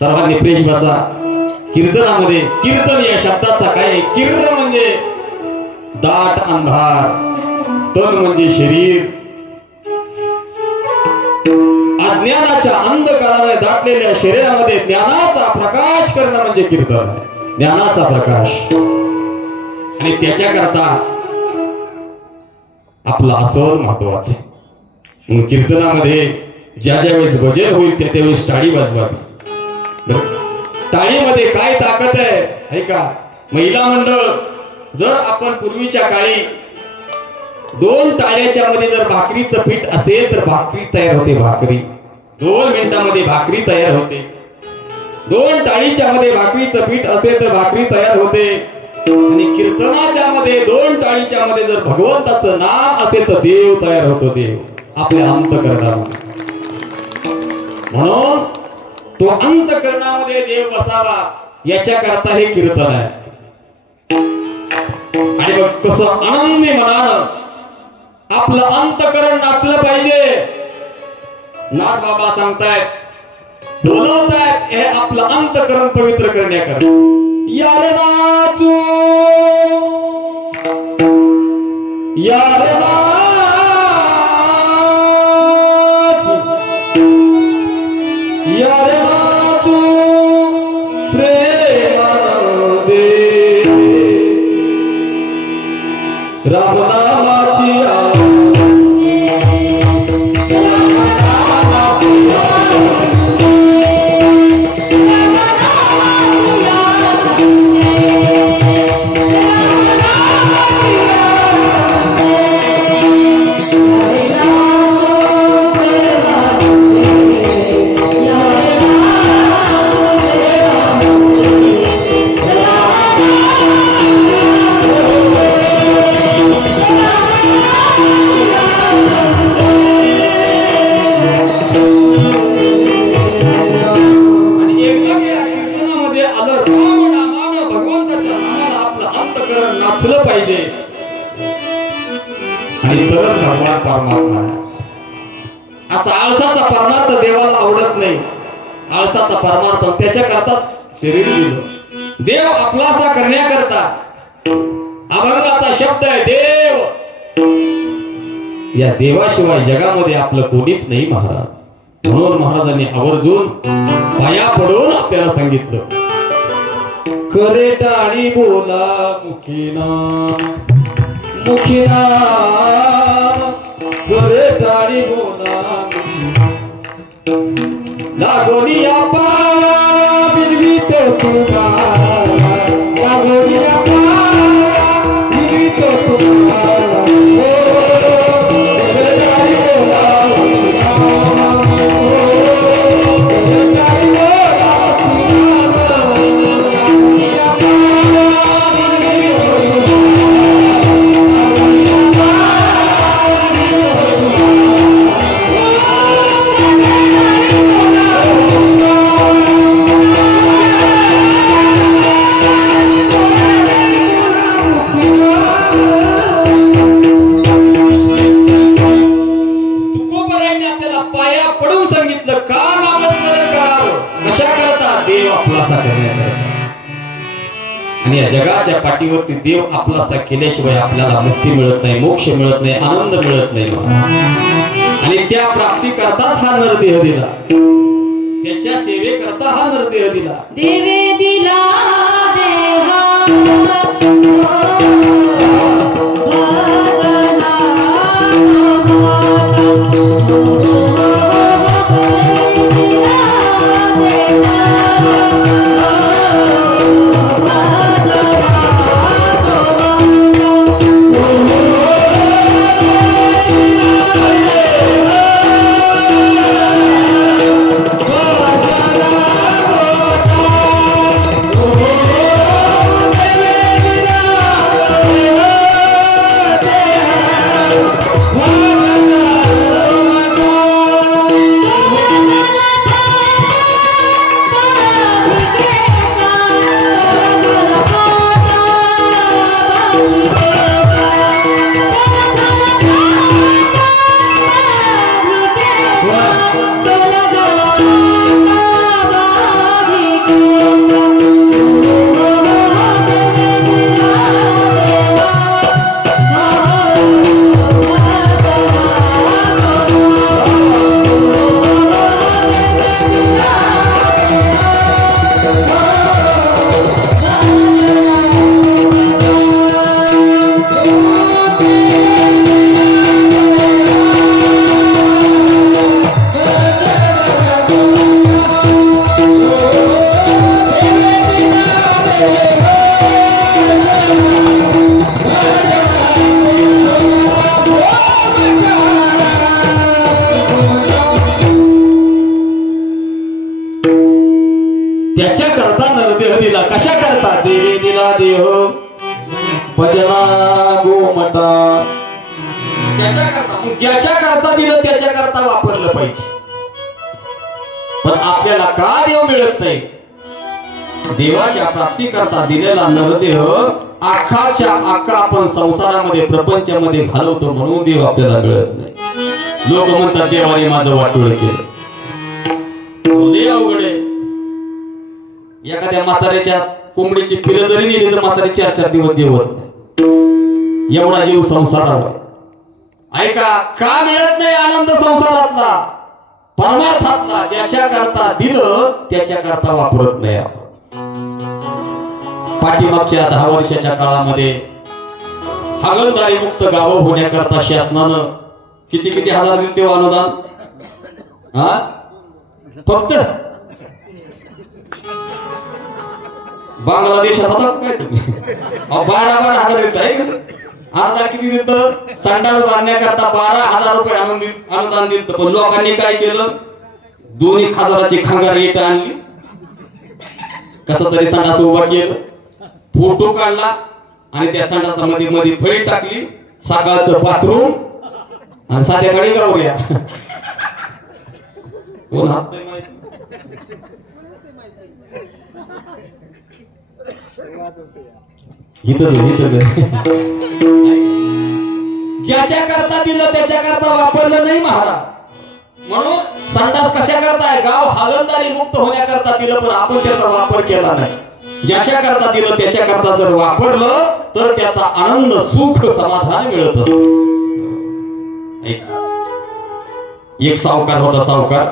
सर्वांनी प्रेश बसा. कीर्तनामध्ये कीर्तन या शब्दाचा काय? कीर्तन म्हणजे दाट अंधार, तन म्हणजे शरीर, अज्ञानाच्या अंधकाराने दाटलेल्या शरीरामध्ये ज्ञानाचा प्रकाश करणं म्हणजे कीर्तन. ज्ञानाचा प्रकाश, आणि त्याच्याकरता आपलं आसन महत्वाचं. म्हणून कीर्तनामध्ये ज्या ज्या वेळेस भजन होईल त्या त्यावेळेस टाळी वाजवावी. टाळीमध्ये काय ताकद आहे का? महिला मंडळ, जर आपण पूर्वीच्या काळी 2 टाळ्याच्या मध्ये जर भाकरीचं पीठ असेल तर भाकरी तयार होते. भाकरी 2 मिनिटांमध्ये भाकरी तयार होते. 2 टाळीच्या मध्ये भाकरीचं पीठ असेल तर भाकरी तयार होते. आणि कीर्तनाच्या मध्ये 2 टाळीच्या मध्ये जर भगवंताचं नाम असेल तर देव तयार होतो. देव आपल्या अंतःकरणामध्ये. म्हणून तो अंतःकरणामध्ये देव बसावा याच्या करता हे कीर्तन आहे. आणि मग कसं आनंदी मनानं आपलं अंतःकरण नाचलं पाहिजे. नाथ बाबा सांगतायत, बोलवतायत, हे आपलं अंतःकरण पवित्र करण्याकरता. यार नाचू, यार नाचू, यार नाचू प्रेमानंदे, रामनामाची नाचलं पाहिजे. आणि तरच भगवान परमात्मा. असा आळसाचा परमार्थ देवाला आवडत नाही. आळसाचा परमार्थ त्याच्याकरताच शरीर दिलं. देव आपलासा करण्याकरता. अभंगाचा शब्द आहे देव. या देवाशिवाय जगामध्ये आपलं कोणीच नाही महाराज. म्हणून महाराजांनी आवर्जून पाया पडून आपल्याला सांगितलं, करे टाळी बोला मुखीना, मुखीना करे टाळी बोला, लागोनी आपा बिलवीत तुला, लागोनी आपा बिलवीत तुला. आणि या जगाच्या पाठीवरती देव आपलासा केल्याशिवाय आपल्याला मुक्ती मिळत नाही, मोक्ष मिळत नाही, आनंद मिळत नाही. आणि त्या प्राप्ती करताच हा नरदेह दिला. त्याच्या सेवेकरता हा नरदेह दिला. देवे दिला देहा त्याच्या करता नरदेह दिला. कशा करता? देवी दिला देह भजना गोमटा. त्याच्या करता, मग ज्याच्या करता दिलं त्याच्या करता वापरलं पाहिजे. पण आपल्याला का देव मिळत नाही? देवाच्या प्राप्ती करता दिलेला नरदेह आखाच्या आखा आपण संसारामध्ये प्रपंचामध्ये घालवतो म्हणून देव आपल्याला मिळत नाही. लोक म्हणतात देवाने माझं वाटोळ केलं. लय अवघड आहे. एखाद्या म्हाताऱ्याच्या कोंबडीची पिलं जरी नेली तर म्हातारी 4-4 दिवस जेवत नाही. एवढा जीव संसारावर. ऐका, का मिळत नाही आनंद संसारातला परमार्थातला? ज्याच्या करता दिलं त्याच्या करता वापरत नाही आपण. पाठीमागच्या 10 वर्षाच्या काळामध्ये हागलदारी मुक्त गावं होण्याकरता शासनानं किती हजार दिले तेव्हा अनुदान? हा, फक्त बांगलादेशात होता काय तुम्ही? 12 हजार देत आहे. अनुदान किती देतं? संडास बांधण्याकरता 12,000 रुपये अनुदान दिलं. पण लोकांनी काय केलं? 2-1 हजाराची खंगार रेट आणली, कसं तरी संडास उभा केलं, फोटो काढला आणि त्या संडासामध्ये मध्ये फळी टाकली, सकाळचं बाथरूम आणि संध्याकाळी गावल्या. कोण हसतंय माहिती? ज्याच्या करता दिलं त्याच्या करता वापरलं नाही महाराज. म्हणून संडास कशा करताय? गाव हागलदारी मुक्त होण्याकरता दिलं, पण आपण त्याचा वापर केला नाही. ज्याच्या करता दिलं त्याच्या करता जर वापरलं तर त्याचा आनंद सुख समाधान मिळत असतो. एक सावकार होता, सावकार.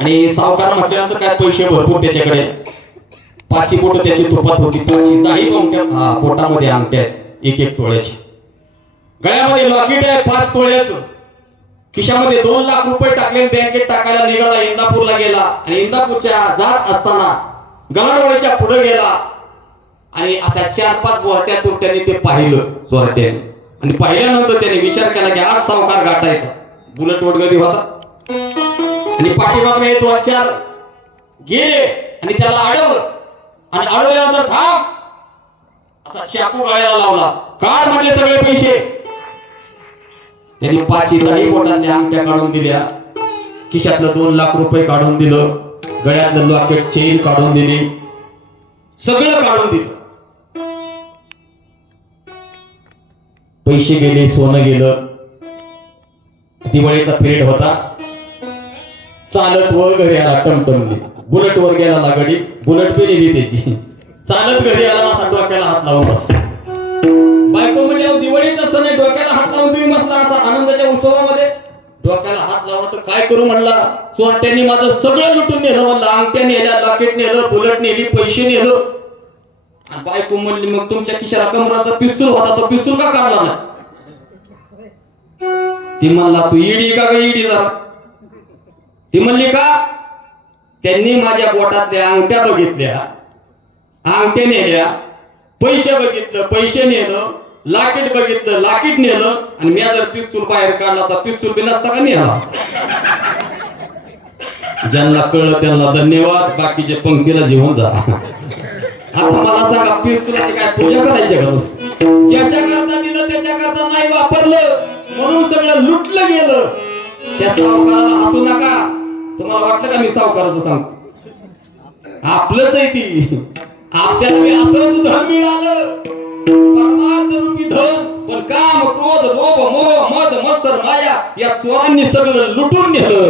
आणि सावकार म्हटल्यानंतर काय पैसे भरपूर त्याच्याकडे. 5 बोट त्याची तुपात होती. 5 दाढी पोटामध्ये अंगठ्या 1-1 तोळ्याची. गळ्यामध्ये लॉकेट आहे 5 तोळ्याचं. खिशामध्ये 2 लाख रुपये टाकले. बँकेत टाकायला निघाला, इंदापूरला गेला आणि इंदापूरच्या जात असताना गणडोळीच्या पुढे गेला आणि असा 4-5 बोरट्या चोरट्यांनी ते पाहिलं चोरट्याने. आणि पाहिल्यानंतर त्याने विचार केला की आज सावकार गाठायचा. बुलेट वडगरी होता आणि पाठीमागने 2-4 गेले आणि त्याला अडवलं. आणि अडवल्यानंतर थांब असा चाकू गळ्याला लावला. काढ म्हटले सगळे पैसे. त्यांनी 5 बोटातल्या अंगठ्या काढून दिल्या, खिशातलं 2 लाख रुपये काढून दिलं, गळ्यातलं लॉकेट चेन काढून दिली, सगळं काढून दिलं. पैसे गेले, सोनं गेलं. दिवाळीचा पिरियड होता. चालत वर घरी आला टमटमली. बुलेट वर गेला लागडी, बुलेट पे नेली त्याची. चालत घरी आला, असा डोक्याला हात लावून बसला. बायको म्हणजे दिवाळीचा सण आहे, डोक्याला हात लावून तुम्ही बसला असा आनंदाच्या उत्सवामध्ये. डोक्याला हात लावला तर काय करू म्हणला. चोरट्यांनी माझं सगळं लुटून नेलं म्हणलं. अंगठ्या नेल्या, लॉकेट नेलं, बुलेट नेली, पैसे नेलं. आणि बायको म्हणली मग तुमच्या खिशाला कमराचा पिस्तूल होता, तो पिस्तूल का काढला नाही? ती म्हणला तू इडी का ग इडी जरा. ती म्हणली का? त्यांनी माझ्या बोटातल्या अंगठ्या बघितल्या, अंगठ्या नेल्या, पैसे बघितलं, पैसे नेलं, लाकीट बघितलं, लाकीट नेलं. आणि मी जर पिस्तूल बाहेर काढला तर पिस्तूल बी नसता का नेला. ज्यांना कळलं त्यांना धन्यवाद, बाकीचे पंक्तीला जेवून जा. आता मला सांगा पिस्तुलाची काय पूजा करायची का? ज्याच्या करता दिलं त्याच्या करता नाही वापरलं म्हणून सगळं लुटलं गेलं. त्या सावकाराला हसू नका. तुम्हाला वाटलं का मी सावकाराचं सांगतो? आपलंच आहे ती. आपल्याला मी असंच धन मिळालं, परमार्थ रूपी धन. पण काम, क्रोध, लोभ, मोह, मद, मत्सर, माया या चोरांनी सगळं लुटून नेलं.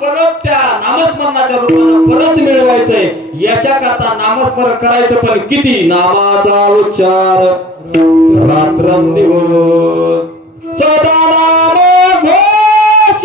परत त्या नामस्मरणाच्या रूपानं परत मिळवायचंय. याच्या करता नामस्मरण करायचं, पण किती? नामाचा उच्चार रात्रंदिवस सदा नाम घोष.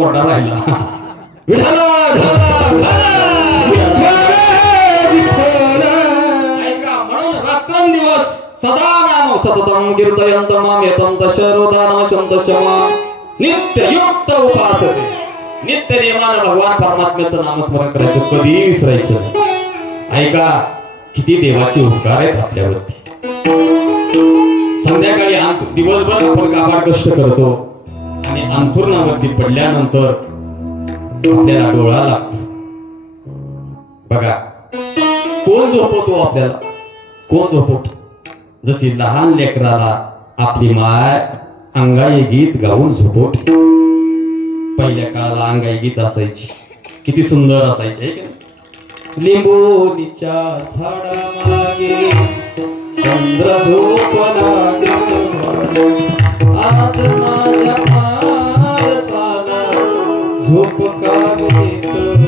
कोरडा राहिला. विठ्ठला, विठ्ठला, विठ्ठला. ऐका, म्हणून रात्रंदिवस सदा नाम सततम कीर्तयंत माम यतंत शरोदानम चंदशमा नित्ययुक्त उपासते. नित्य नियमानं भगवान परमात्म्याचं नामस्मरण करायचं, कधी विसरायचं नाही. ऐका, किती देवाचे उपकार आहेत आपल्यावरती. संध्याकाळी दिवसभर आपण काबाड कष्ट करतो आणि अंथरुणावरती पडल्यानंतर आपल्याला डोळा लागतो. बघा, कोण झोपवतो आपल्याला? कोण झोपवतो? जशी लहान लेकराला आपली माय अंगाई गीत गाऊन झोपवते. पहिल्या काळाला अंगाई गीत असायची, किती सुंदर असायची आहे की नाही? लिंबोनीच्या झाडामागे चंद्र झोपला आज माझ्या माणसाला झोप का येत नाही.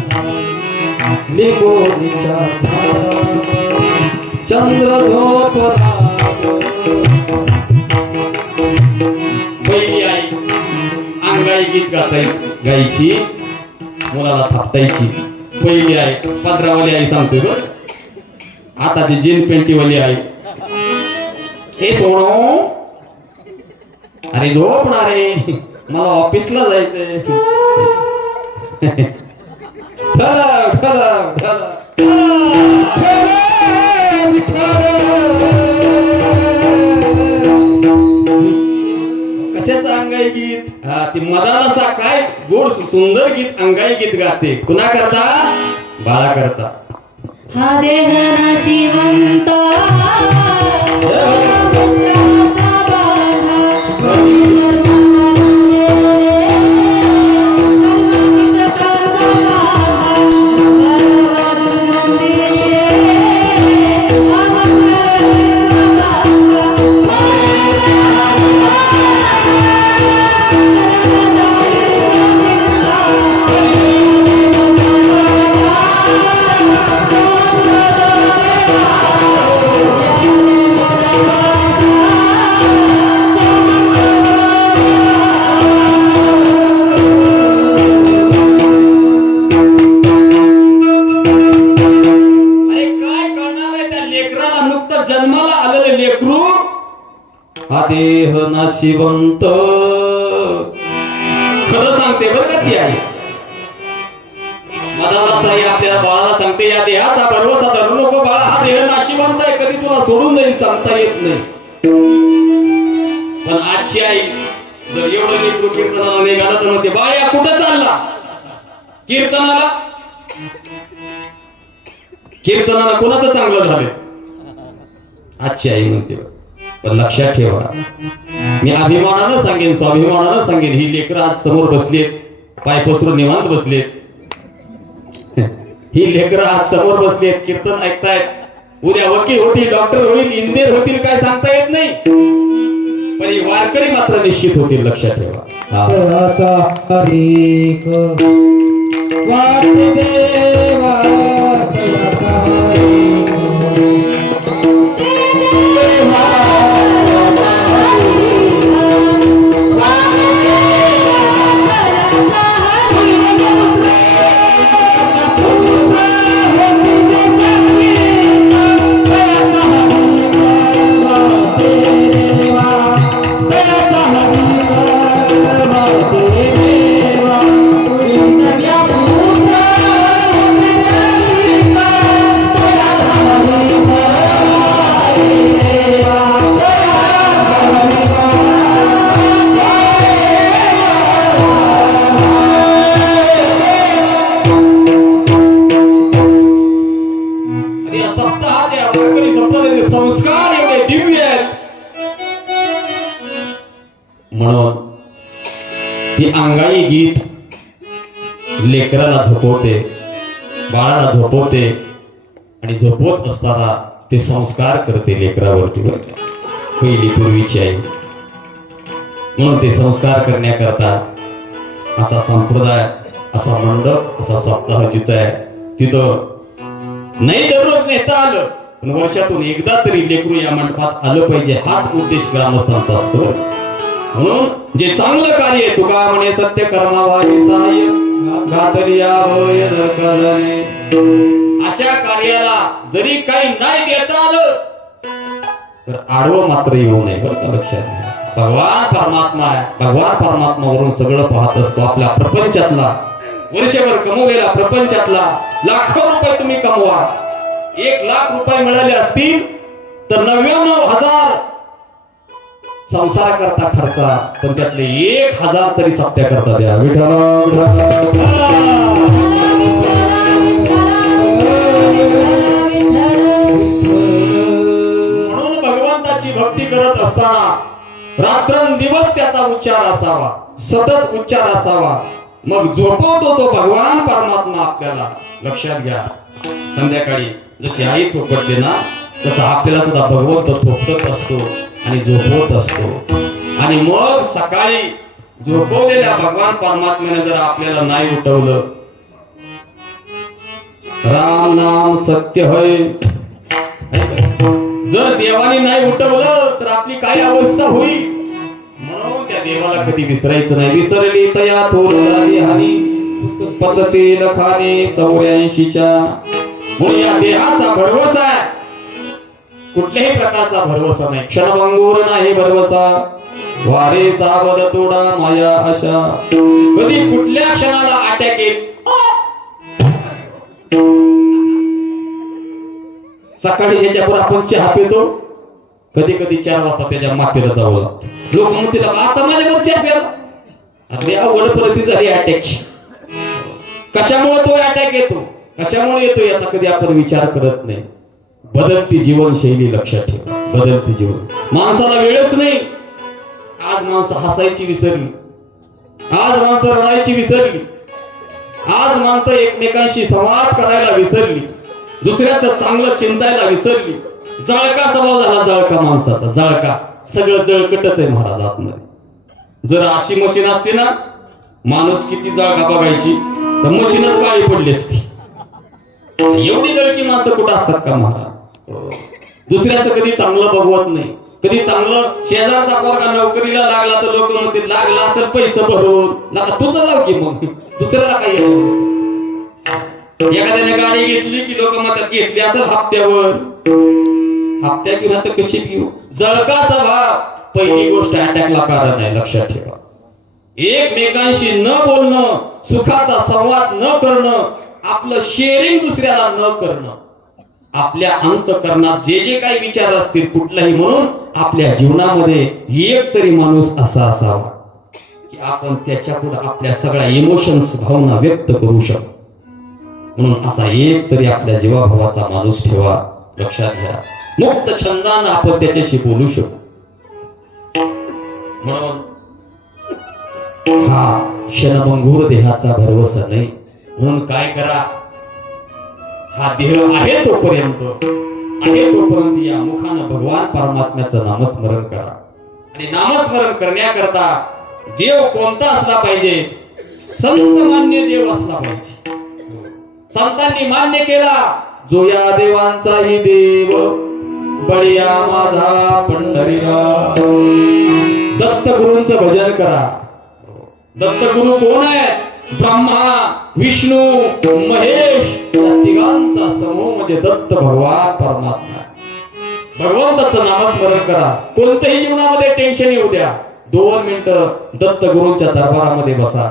लिंबोनीच्या झाडामागे चंद्र झोपला. पहिली आई अंगाई गीत गायची, मुलाला थापटायची. पहिली आई, पदरावाली आई सांगते बर. आताची जीन पेंटीवाली आई, हे सोनो, अरे झोपणार रे, मला ऑफिसला जायचंय. ठला ठला ठला कशाचं अंगाई गीत? हा, ती मदानाचा काय गोड सुंदर गीत अंगाई गीत गाते. कुणा करता? बाळा करता. हा देह नाशिवंत जन्माला आलेले लेकरू हा देह नाशिवंत. खरं सांगते बरं का ती आई. मदानाचा आई आपल्या बाळाला सांगते, या देहाचा भरवसा धरू नको बाळा, हा देह नाशिवंत आहे, कधी तुला सोडून जाईल सांगता येत नाही. पण आजची आई जर एवढं लेकरू कीर्तनाला निघाला तर म्हणते, बाळ्या कुठं चालला? कीर्तनाला. कीर्तनाला कोणाचं चांगलं झालं? आजची आई म्हणते. पण लक्षात ठेवा, मी अभिमानानं सांगेन, स्वाभिमानानं सांगेन, ही लेकरं आज समोर बसलीत, पाय पसरून निवांत बसलेत. ही लेकरं आज समोर बसलीत, कीर्तन ऐकतायत. उद्या वकील होतील, डॉक्टर होईल, इंजिनियर होतील, काय सांगता येत नाही. पण ही वारकरी मात्र निश्चित होतील, लक्षात ठेवा. संस्कार एवढे दिव्य आहेत म्हणून ती अंगाई गीत लेकराला झोपवते, बाळाला झोपवते आणि झोपवत असताना ते संस्कार करते लेकरावरती. पहिली पूर्वीची आई म्हणून ते संस्कार करण्याकरता असा संप्रदाय, असा मंडप, असा सप्ताह जिथं आहे तिथं नाही दररोज नेता आलं पण वर्षातून एकदा तरी लेकरू या मंडपात आलं पाहिजे, हाच उद्देश ग्रामस्थांचा असतो. म्हणून जे चांगलं कार्य तुका म्हणे सत्य कर्मावाही सहाय्य घातलिया होय दरकलने. अशा कार्याला जरी काही नाही देता आलं तर आडवं मात्र येऊ नये बरं का, लक्षात घ्या. भगवान परमात्मा आहे. भगवान परमात्मावरून सगळं पाहत असतो. आपल्या प्रपंचातला वर्षभर कमवलेला प्रपंचातला लाखो रुपये तुम्ही कमवा, 1,00,000 रुपये मिळाले असतील तर 99,000 संसार करता खर्चा, पण त्यातले 1,000 तरी सत्या करता द्या. विठ्ठल म्हणून भगवंताची भक्ती करत असताना रात्रंदिवस त्याचा उच्चार असावा, सतत उच्चार असावा. मग झोपवतो तो भगवान परमात्मा आपल्याला. लक्षात घ्या, संध्याकाळी जशी आई थोपटते ना तसं आपल्याला सुद्धा भगवंत थोपटत असतो आणि झोपवत असतो. आणि मग सकाळी झोपवलेल्या भगवान परमात्म्याने जर आपल्याला नाही उठवलं, राम नाम सत्य होय, जर देवाने नाही उठवलं तर आपली काय अवस्था होईल. म्हणून त्या देवाला कधी विसरायचं नाही. विसरली तया थोर झाली हानी पचते लखाने 84च्या. म्हणून या देहाचा भरवसा आहे, कुठल्याही प्रकारचा भरवसा नाही. क्षणभंगूर नाही भरवसा, वारे सावध तोडा माया आशा. कधी कुठल्या क्षणाला अटॅक येईल. सकाळी ह्याच्यावर आपण चहा पितो, कधी कधी 4 वाजता त्याच्या माथेला जावं लागतं. लोक म्हणतील आता माझ्यावर चहा प्याला. अगदी अवघड परिस्थिती झाली अटॅकची. कशामुळे तो अटॅक येतो, कशामुळे येतो याचा कधी आपण विचार करत नाही. बदलती जीवनशैली लक्षात ठेवा, बदलती जीवन. माणसाला वेळच नाही. आज माणसं हसायची विसरली, आज माणसं रडायची विसरली, आज माणसं एकमेकांशी संवाद करायला विसरली, दुसऱ्याचं चांगलं चिंतायला विसरली. जळका स्वभाव झाला, जळका माणसाचा, जळका. सगळं जळकटच आहे महाराज आतमध्ये. जर अशी मशीन असते ना, माणूस किती जळका बघायची तर मशीनच काळी पडली असती. एवढी जळकी माणसं कुठं असतात का महाराज. दुसऱ्याचं कधी चांगलं बघवत नाही. कधी चांगलं शेजारचा पोरगा नोकरीला लागला तर लोक म्हणतील लागला असेल पैसे भरून, लागा तुझं लाव की मग दुसऱ्याला काय. एखाद्याने गाडी घेतली की लोक म्हणतात घेतली असेल हप्त्यावर, हप्त्या घेऊन आता कशी घेऊ. जळका स्वभाव पहिली गोष्ट अटॅकला कारण आहे. लक्षात ठेवा, एकमेकांशी न बोलणं, सुखाचा संवाद न करणं, आपलं शेअरिंग दुसऱ्याला न करणं, आपल्या अंतःकरणात जे जे काही विचार असतील कुठलाही, म्हणून आपल्या जीवनामध्ये एक तरी माणूस असा असावा की आपण त्याच्यापुढे आपल्या सगळ्या इमोशन्स, भावना व्यक्त करू शकतो. म्हणून असा एक तरी आपल्या जीवाभावाचा माणूस ठेवा. लक्षात घ्या, मुक्त छंदानं आपण त्याच्याशी बोलू शकतो. म्हणून हा क्षणभंगूर देहाचा भरवसा नाही. म्हणून काय करा, हा देह आहे तोपर्यंत या मुखानं भगवान परमात्म्याचं नामस्मरण करा. आणि नामस्मरण करण्याकरता देव कोणता असला पाहिजे, संत मान्य देव असला पाहिजे. संतांनी मान्य केला, जो या देवांचाही देव बळीया माझा पंढरीला. दत्तगुरूंचं भजन करा. दत्तगुरु कोण आहे? ब्रह्मा, विष्णू, महेश या तिघांचा समूह म्हणजे दत्त भगवान परमात्मा. भगवंताचं नामस्मरण करा. कोणत्याही जीवनामध्ये टेन्शन येऊ द्या, 2 मिनिटं दत्तगुरूंच्या दरबारामध्ये बसा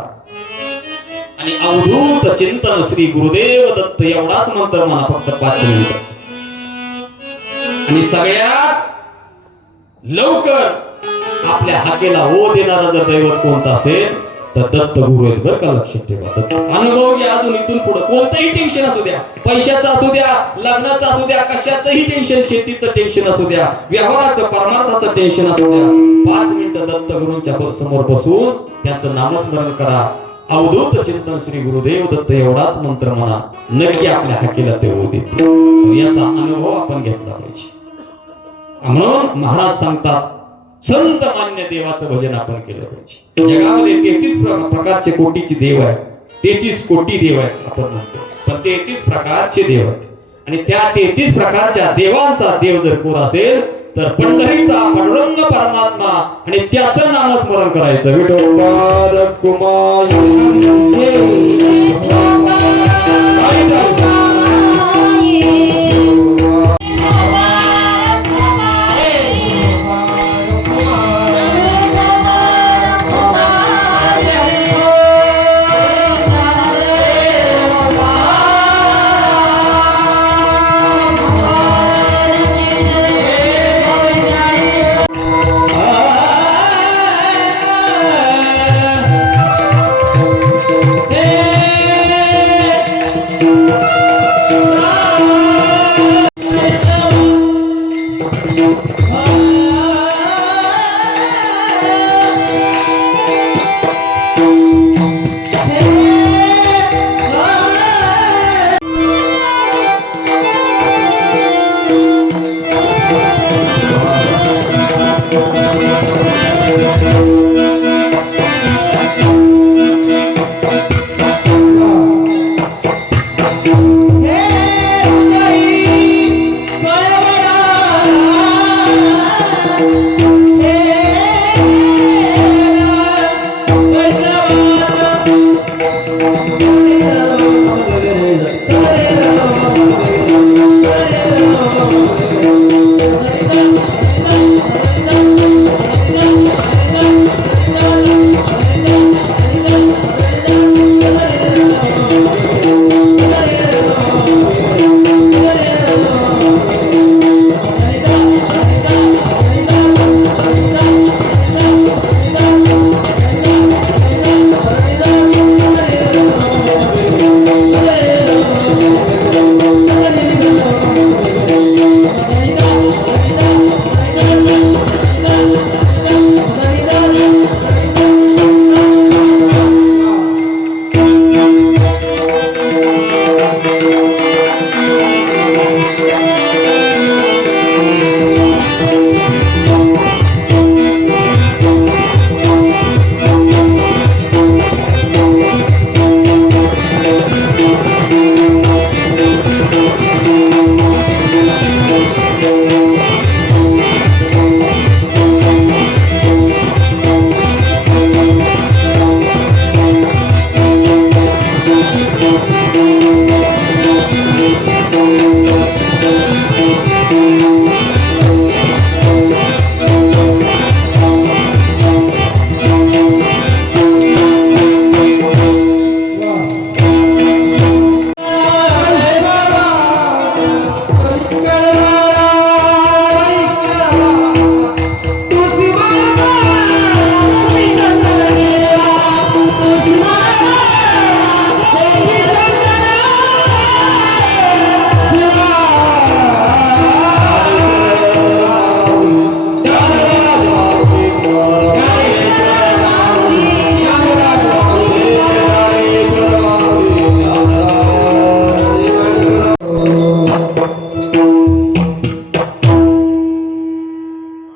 आणि अवधूत चिंतन श्री गुरुदेव दत्त एवढाच मंत्र म्हणा, फक्त 5 मिनिटं. आणि सगळ्यात लवकर आपल्या हाकेला ओ देणारा जर दैवत कोणता असेल तर दत्त गुरु आहेत बरं का. लक्षात ठेवा, अनुभव घ्या. अजून इथून पुढे कोणतंही टेन्शन असू द्या, पैशाचं असू द्या, लग्नाचं असू द्या, कशाचंही टेन्शन, शेतीचं टेन्शन असू द्या, व्यवहाराचं परमार्थाचं टेन्शन असू द्या, 5 मिनिटं दत्त गुरूंच्या समोर बसून त्यांचं नामस्मरण करा. अवधूत चिंतन श्री गुरुदेव दत्त एवढाच मंत्र म्हणा, नक्की आपल्या हाकेला ते ओ देते. याचा अनुभव आपण घेतला पाहिजे. म्हणून महाराज सांगतात, संत मान्य देवाचं भजन आपण केलं पाहिजे. जगामध्ये 33 प्रकारचे कोटीचे देव आहेत. 33 कोटी देव आहेत आपण म्हणतो, पण 33 प्रकारचे देव आहेत. आणि त्या 33 प्रकारच्या देवांचा देव जर कोण असेल तर पंढरीचा पांडुरंग परमात्मा आणि त्याचं नामस्मरण करायचं. विठोबा रखुमाई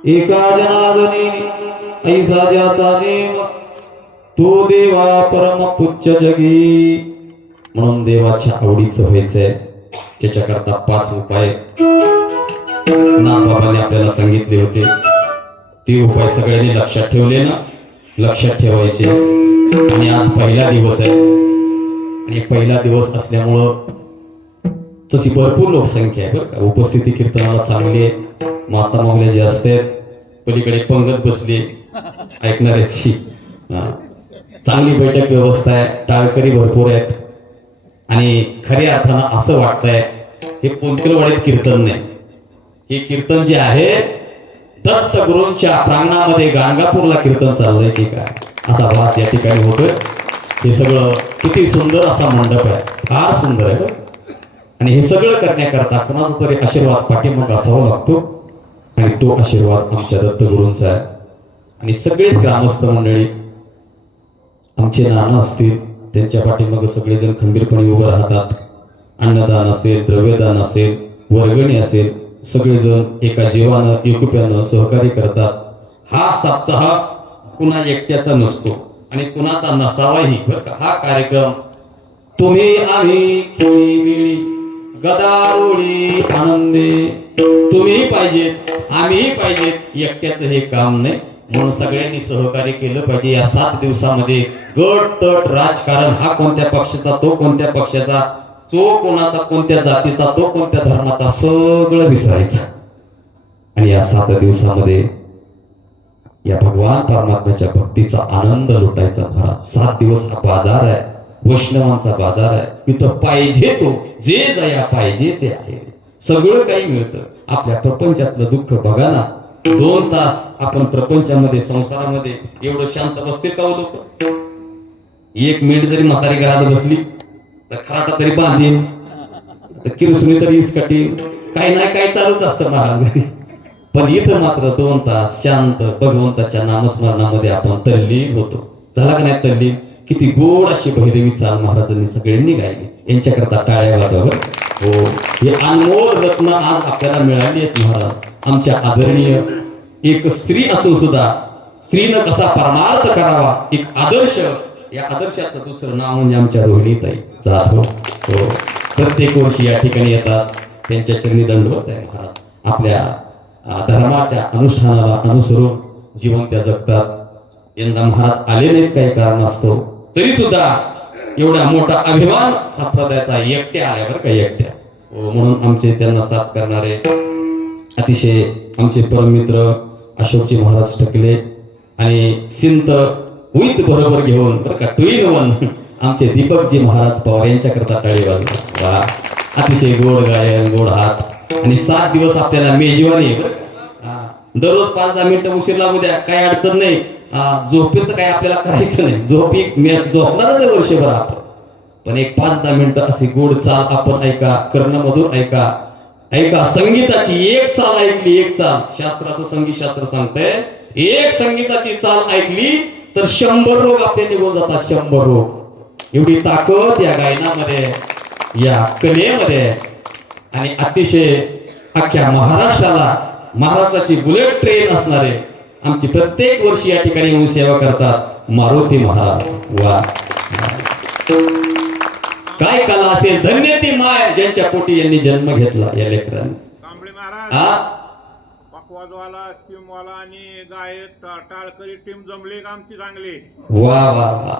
एका जनार्दनी ऐसा ज्याचा नेम तो देवा परम पुच्छ जगी. म्हणून देवाच्या आवडीचं व्हायचंय त्याच्याकरता 5 उपाय नाथबाबांनी आपल्याला सांगितले होते. ते उपाय सगळ्यांनी लक्षात ठेवले ना? लक्षात ठेवायचे. आणि आज पहिला दिवस आहे आणि पहिला दिवस असल्यामुळं तशी भरपूर लोकसंख्या आहे बरं का. उपस्थिती कीर्तनाला चांगली आहे. माता माऊल्या जे असतात पलीकडे पंगत बसली ऐकणाऱ्याची. चांगली बैठक व्यवस्था आहे. टाळकरी भरपूर आहेत आणि खऱ्या अर्थानं असं वाटतंय हे पोंतलवाडीत कीर्तन नाही. हे कीर्तन जे आहे दत्त गुरूंच्या प्रांगणामध्ये गाणगापूरला कीर्तन चाललंय की काय असा भास या ठिकाणी होतोय. हे सगळं किती सुंदर असा मंडप आहे. फार सुंदर आहे. आणि हे सगळं करण्याकरता कोणाचा तरी आशीर्वाद पाठीमाग असावा लागतो आणि तो आशीर्वाद आमच्या दत्तगुरूंचा आहे. आणि सगळेच ग्रामस्थ मंडळी आमचे नाना असतील त्यांच्या पाठीमाग सगळेजण खंबीरपणे उभं राहतात. अन्नदान असेल, द्रव्यदान असेल, वर्गणी असेल, सगळेजण एका जीवानं एकुप्यानं सहकार्य करतात. हा सप्ताह कुणा एकट्याचा नसतो आणि कुणाचा नसावाही बरं का. हा कार्यक्रम तुम्ही आम्ही खेळी मिळी गदारोळी आनंदे तुम्ही पाहिजेत, आम्हीही पाहिजेत, एकट्याचं हे काम नाही. म्हणून सगळ्यांनी सहकार्य केलं पाहिजे. या 7 दिवसामध्ये गट तट राजकारण, हा कोणत्या पक्षाचा, तो कोणत्या पक्षाचा, तो कोणाचा, कोणत्या जातीचा, तो कोणत्या धर्माचा, सगळं विसरायचं. आणि या 7 दिवसामध्ये या भगवान परमात्म्याच्या भक्तीचा आनंद लुटायचा. महाराज 7 दिवस हा बाजार आहे, वैष्णवांचा बाजार आहे. इथं पाहिजे तो, जे जया पाहिजे ते आहे, सगळं काही मिळतं. आपल्या प्रपंचातलं दुःख बघा ना. 2 तास आपण प्रपंचामध्ये, संसारामध्ये एवढं शांत बसतील का लोक? 1 मिनिट जरी म्हातारी घरात बसली तर खराटा तरी बांधील, तर किरसुनी तरी इसकटील, काही नाही काही चालूच असतं महाराज. पण इथं मात्र 2 तास शांत भगवंताच्या नामस्मरणामध्ये आपण तल्लीन होतो. झाला का नाही तल्लीन? किती गोड अशी भैरवी चाल महाराजांनी सगळ्यांनी गायली. यांच्याकरता टाळ्या वाजवा. हो, हे अनमोल रत्न आज आपल्याला मिळाली आहेत महाराज. आमच्या आदरणीय एक स्त्री असून सुद्धा स्त्रीनं कसा परमार्थ करावा, एक आदर्श. या आदर्शाचं दुसरं नाव म्हणजे आमच्या रोहिणीताई जाधव. हो, प्रत्येक वर्षी या ठिकाणी येतात. त्यांच्या चरणी दंडवत आहे महाराज. आपल्या धर्माच्या अनुष्ठानाला अनुसरून जीवन त्या जगतात. यंदा महाराज आले नाहीत काही कारणास्तव, तरी सुद्धा एवढा मोठा अभिमान संप्रदायाचा एकट्या आल्यावर काही एकट्या. म्हणून आमचे त्यांना साथ करणारे अतिशय आमचे परममित्र अशोकजी महाराज ठकले आणि सिंत उईत बरोबर घेऊन बरं का 2 in 1 आमचे दीपकजी महाराज पवार यांच्याकरता टाळी वाजवा. वा, अतिशय गोड गायन, गोड हात. आणि 7 दिवस आपल्याला मेजवानी आहे बरं का. दररोज 5-10 मिनिटं उशीर लागू द्या, काही अडचण नाही. झोपेचं काय आपल्याला करायचं नाही. झोपणारच आहे वर्षभर आपण, पण एक 5-10 मिनिटं अशी गोड चाल आपण ऐका, कर्णमधुर ऐका. ऐका, संगीताची एक चाल ऐकली, एक चाल, शास्त्राचं संगीत शास्त्र सांगतंय, एक संगीताची चाल ऐकली तर 100 रोग आपले निघून जातात. 100 रोग. एवढी ताकद या गायनामध्ये, या कलेमध्ये. आणि अतिशय अख्ख्या महाराष्ट्राला महाराष्ट्राची बुलेट ट्रेन असणारे आमची प्रत्येक वर्षी या ठिकाणी येऊन सेवा करतात मारुती महाराज. वा, काय कला असेल. धन्य ती माय ज्यांच्या पोटी यांनी जन्म घेतला या लेकरांनी. कांबळे महाराज, पकवाजवाला, सिमवाला आणि गायक टाळकरी टीम जमली का आमची चांगली? वा वा वा,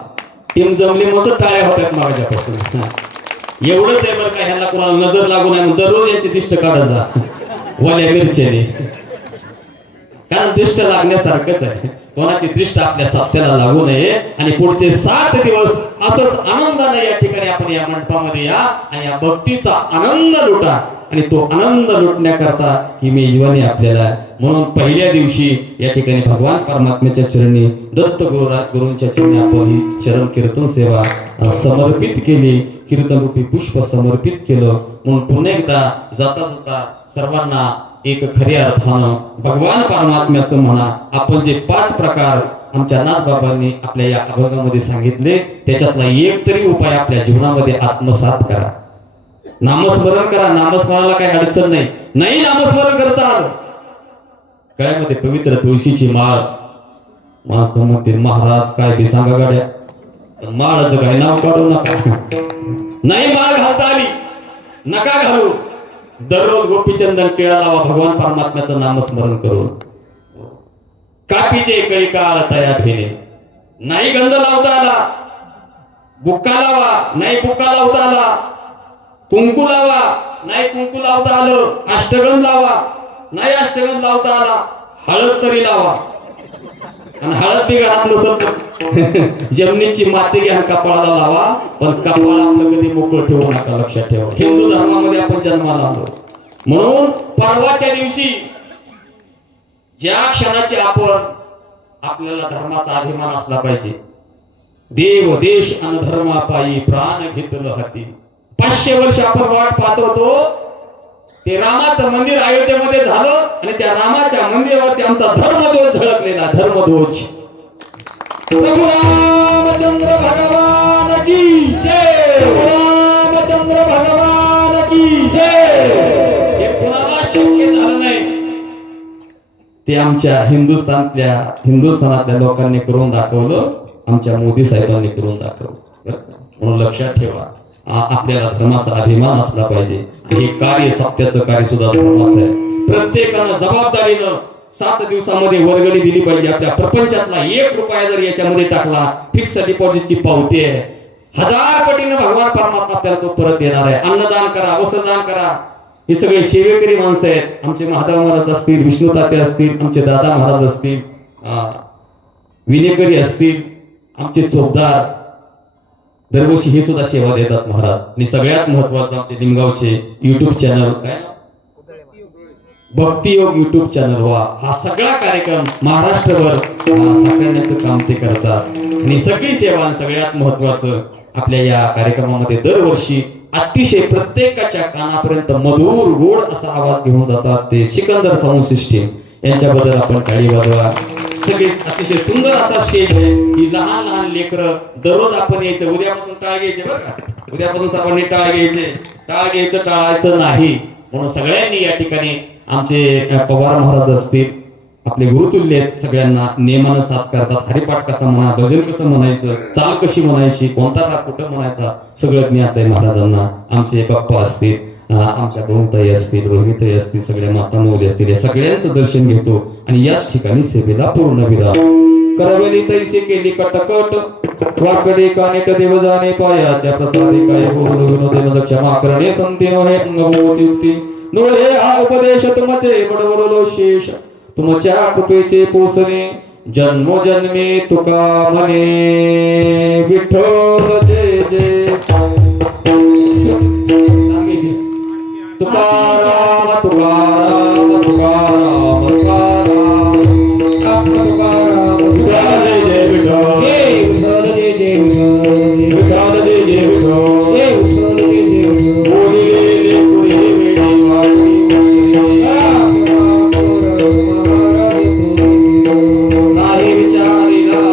टीम जमली म्हणून टाळ्या होत्यात माझ्यापासून. एवढंच आहे बरं का, ह्यांना कोणाला नजर लागू नये. दररोज यांची दिष्ट काढत जा वाल्या मिरच्याने, कारण दृष्ट लागण्यासारखंच आहे. कोणाची दृष्ट आपल्या सत्याला लागू नये. आणि पुढचे 7 दिवस असंच आनंदाने या ठिकाणी आपण या मंडपामध्ये या आणि या भक्तीचा आनंद लुटा. आणि तो आनंद लुटण्याकरता ही मेजवानी आपल्याला. म्हणून पहिल्या दिवशी या ठिकाणी भगवान परमात्म्याच्या चरणी, दत्त गुरूंच्या चरणी आपण ही चरण कीर्तन सेवा समर्पित केली. कीर्तनरूपी पुष्प समर्पित केलं. म्हणून पुन्हा एकदा जाता जाता सर्वांना एक खऱ्या अर्थानं भगवान परमात्म्याचं म्हणा. आपण जे 5 प्रकार आमच्या नाथबाबांनी आपल्या या अभंगामध्ये सांगितले, त्याच्यातला एक तरी उपाय आपल्या जीवनामध्ये आत्मसात करा. नामस्मरण करा. नामस्मरणाला काही अडचण नाही. नाही नामस्मरण करता आलं, गळ्यामध्ये पवित्र तुळशीची माळ. माणसं म्हणतील महाराज काय बी सांगा गाड्या, माळाचं काही नाव काढू नका. नाही माळ घालता आली नका घालू. दररोज गोपीचंदन टिळा लावा भगवान परमात्म्याचं नामस्मरण करून. कापीचे कळी काळ तया फेने. नाही गंध लावता आला, बुक्का लावा. नाही बुक्का लावता आला, कुंकू लावा. नाही कुंकू लावता आलं, अष्टगंध लावा. नाही अष्टगंध लावता आला, हळद तरी लावा. आणि हळद बी घरात नसेल तर जमिनीची माती घ्या कपाळाला लावा. पण कपाळ आपलं कधी मोकळं ठेवू नका, लक्षात ठेवा. हिंदू धर्मामध्ये आपण जन्माला आलो. म्हणून परवाच्या दिवशी ज्या क्षणाची आपल्याला धर्माचा अभिमान असला पाहिजे. देव देश अन धर्मा पायी प्राण घेतलं हाती. 500 वर्ष आपण वाट पाहत होतो. ते रामाचं मंदिर अयोध्येमध्ये झालं आणि त्या रामाच्या मंदिरावरती आमचा धर्मध्वज झळकलेला. धर्मध्वज. प्रभू रामचंद्र भगवान की जय. रामचंद्र भगवान की जय. हे कोणाला शक्य झालं नाही, ते आमच्या हिंदुस्थानातल्या लोकांनी करून दाखवलं. आमच्या मोदी साहेबांनी करून दाखवलं. म्हणून लक्षात ठेवा, आपल्याला धर्माचा अभिमान असला पाहिजे. हे कार्य सत्याचं कार्य सुद्धा धर्माचं आहे. प्रत्येकानं जबाबदारीनं 7 दिवसामध्ये वर्गणी दिली पाहिजे. आपल्या प्रपंचातला 1 रुपया जर याच्यामध्ये टाकला, फिक्स डिपॉझिटची पावती आहे. 1000 पटीनं भगवान परमात्मा आपल्याला तो परत देणार आहे. अन्नदान करा, वस्त्रदान करा. हे सगळे सेवेकरी माणसं आहेत. आमचे महादेव महाराज असतील, विष्णू तात्या असतील, आमचे दादा महाराज असतील, विनेकरी असतील, आमचे चोपदार दरवर्षी हे सुद्धा सेवा देतात महाराज. आणि सगळ्यात महत्वाचं आमचे निमगावचे युट्यूब चॅनल काय भक्तियोग युट्यूब चॅनल हा सगळा कार्यक्रम महाराष्ट्रभर साकारण्याचं काम ते करतात. आणि सगळी सेवा सगळ्यात महत्वाचं आपल्या या कार्यक्रमामध्ये दरवर्षी अतिशय प्रत्येकाच्या कानापर्यंत मधुर गोड असा आवाज घेऊन जातात ते सिकंदर साऊंड सिस्टीम. यांच्याबद्दल आपण टाळी वाजवा. सगळे अतिशय सुंदर असा स्टेज आहे. ही लहान लहान लेकरं दररोज आपण यायचं. उद्यापासून टाळ घ्यायचे बरं का. उद्यापासून सर्वांनी टाळ घ्यायचे. टाळ घ्यायचं, टाळायचं नाही. म्हणून सगळ्यांनी या ठिकाणी आमचे पवार महाराज असतील, आपले गुरुतुल्य आहेत, सगळ्यांना नियमानं साथ करतात. हरिपाठ कसा म्हणा, भजन कसं म्हणायचं, चाल कशी म्हणायची, कोणता राग कुठं म्हणायचा, सगळं ज्ञात आहे महाराजांना. आमचे बाप्पा असतील, आमच्या बहुताई असतील, रोहिणीताई असतील, सगळ्या माता मौली असतील, या सगळ्यांचं दर्शन घेतो आणि याच ठिकाणी सेवेला पूर्ण विराम. करवली तैसे केली कटकट, वाकडे कानिट देव जाणे पायाच्या प्रसादे काय बोलू विनोदे मज क्षमा करणे संतीनो हे अंगभूती युक्ती नोळे हा उपदेश तुमचे बडबडलो शेष तुमच्या कृपेचे पोसणे जन्मोजन्मी तुका म्हणे विठ्ठल जय जय तुकाराम तुकाराम तुकाराम तुकाराम तुकाराम जय जय विठ्ठल जय जय विठ्ठल जय जय विठ्ठल जय विठ्ठल जय जय विठ्ठल बोलिले पुरी नाही विचारिला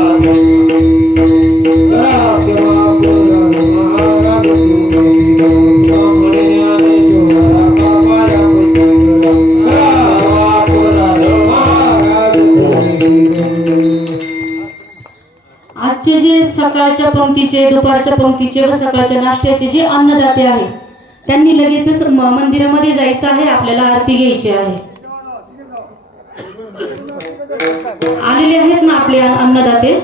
आजचे जे सकाळच्या पंक्तीचे, दुपारच्या पंक्तीचे व सकाळच्या नाश्त्याचे जे अन्नदाते आहे त्यांनी लगेचच मंदिरामध्ये जायचं आहे. आपल्याला आरती घ्यायची आहे. आलेले आहेत ना आपले अन्नदाते.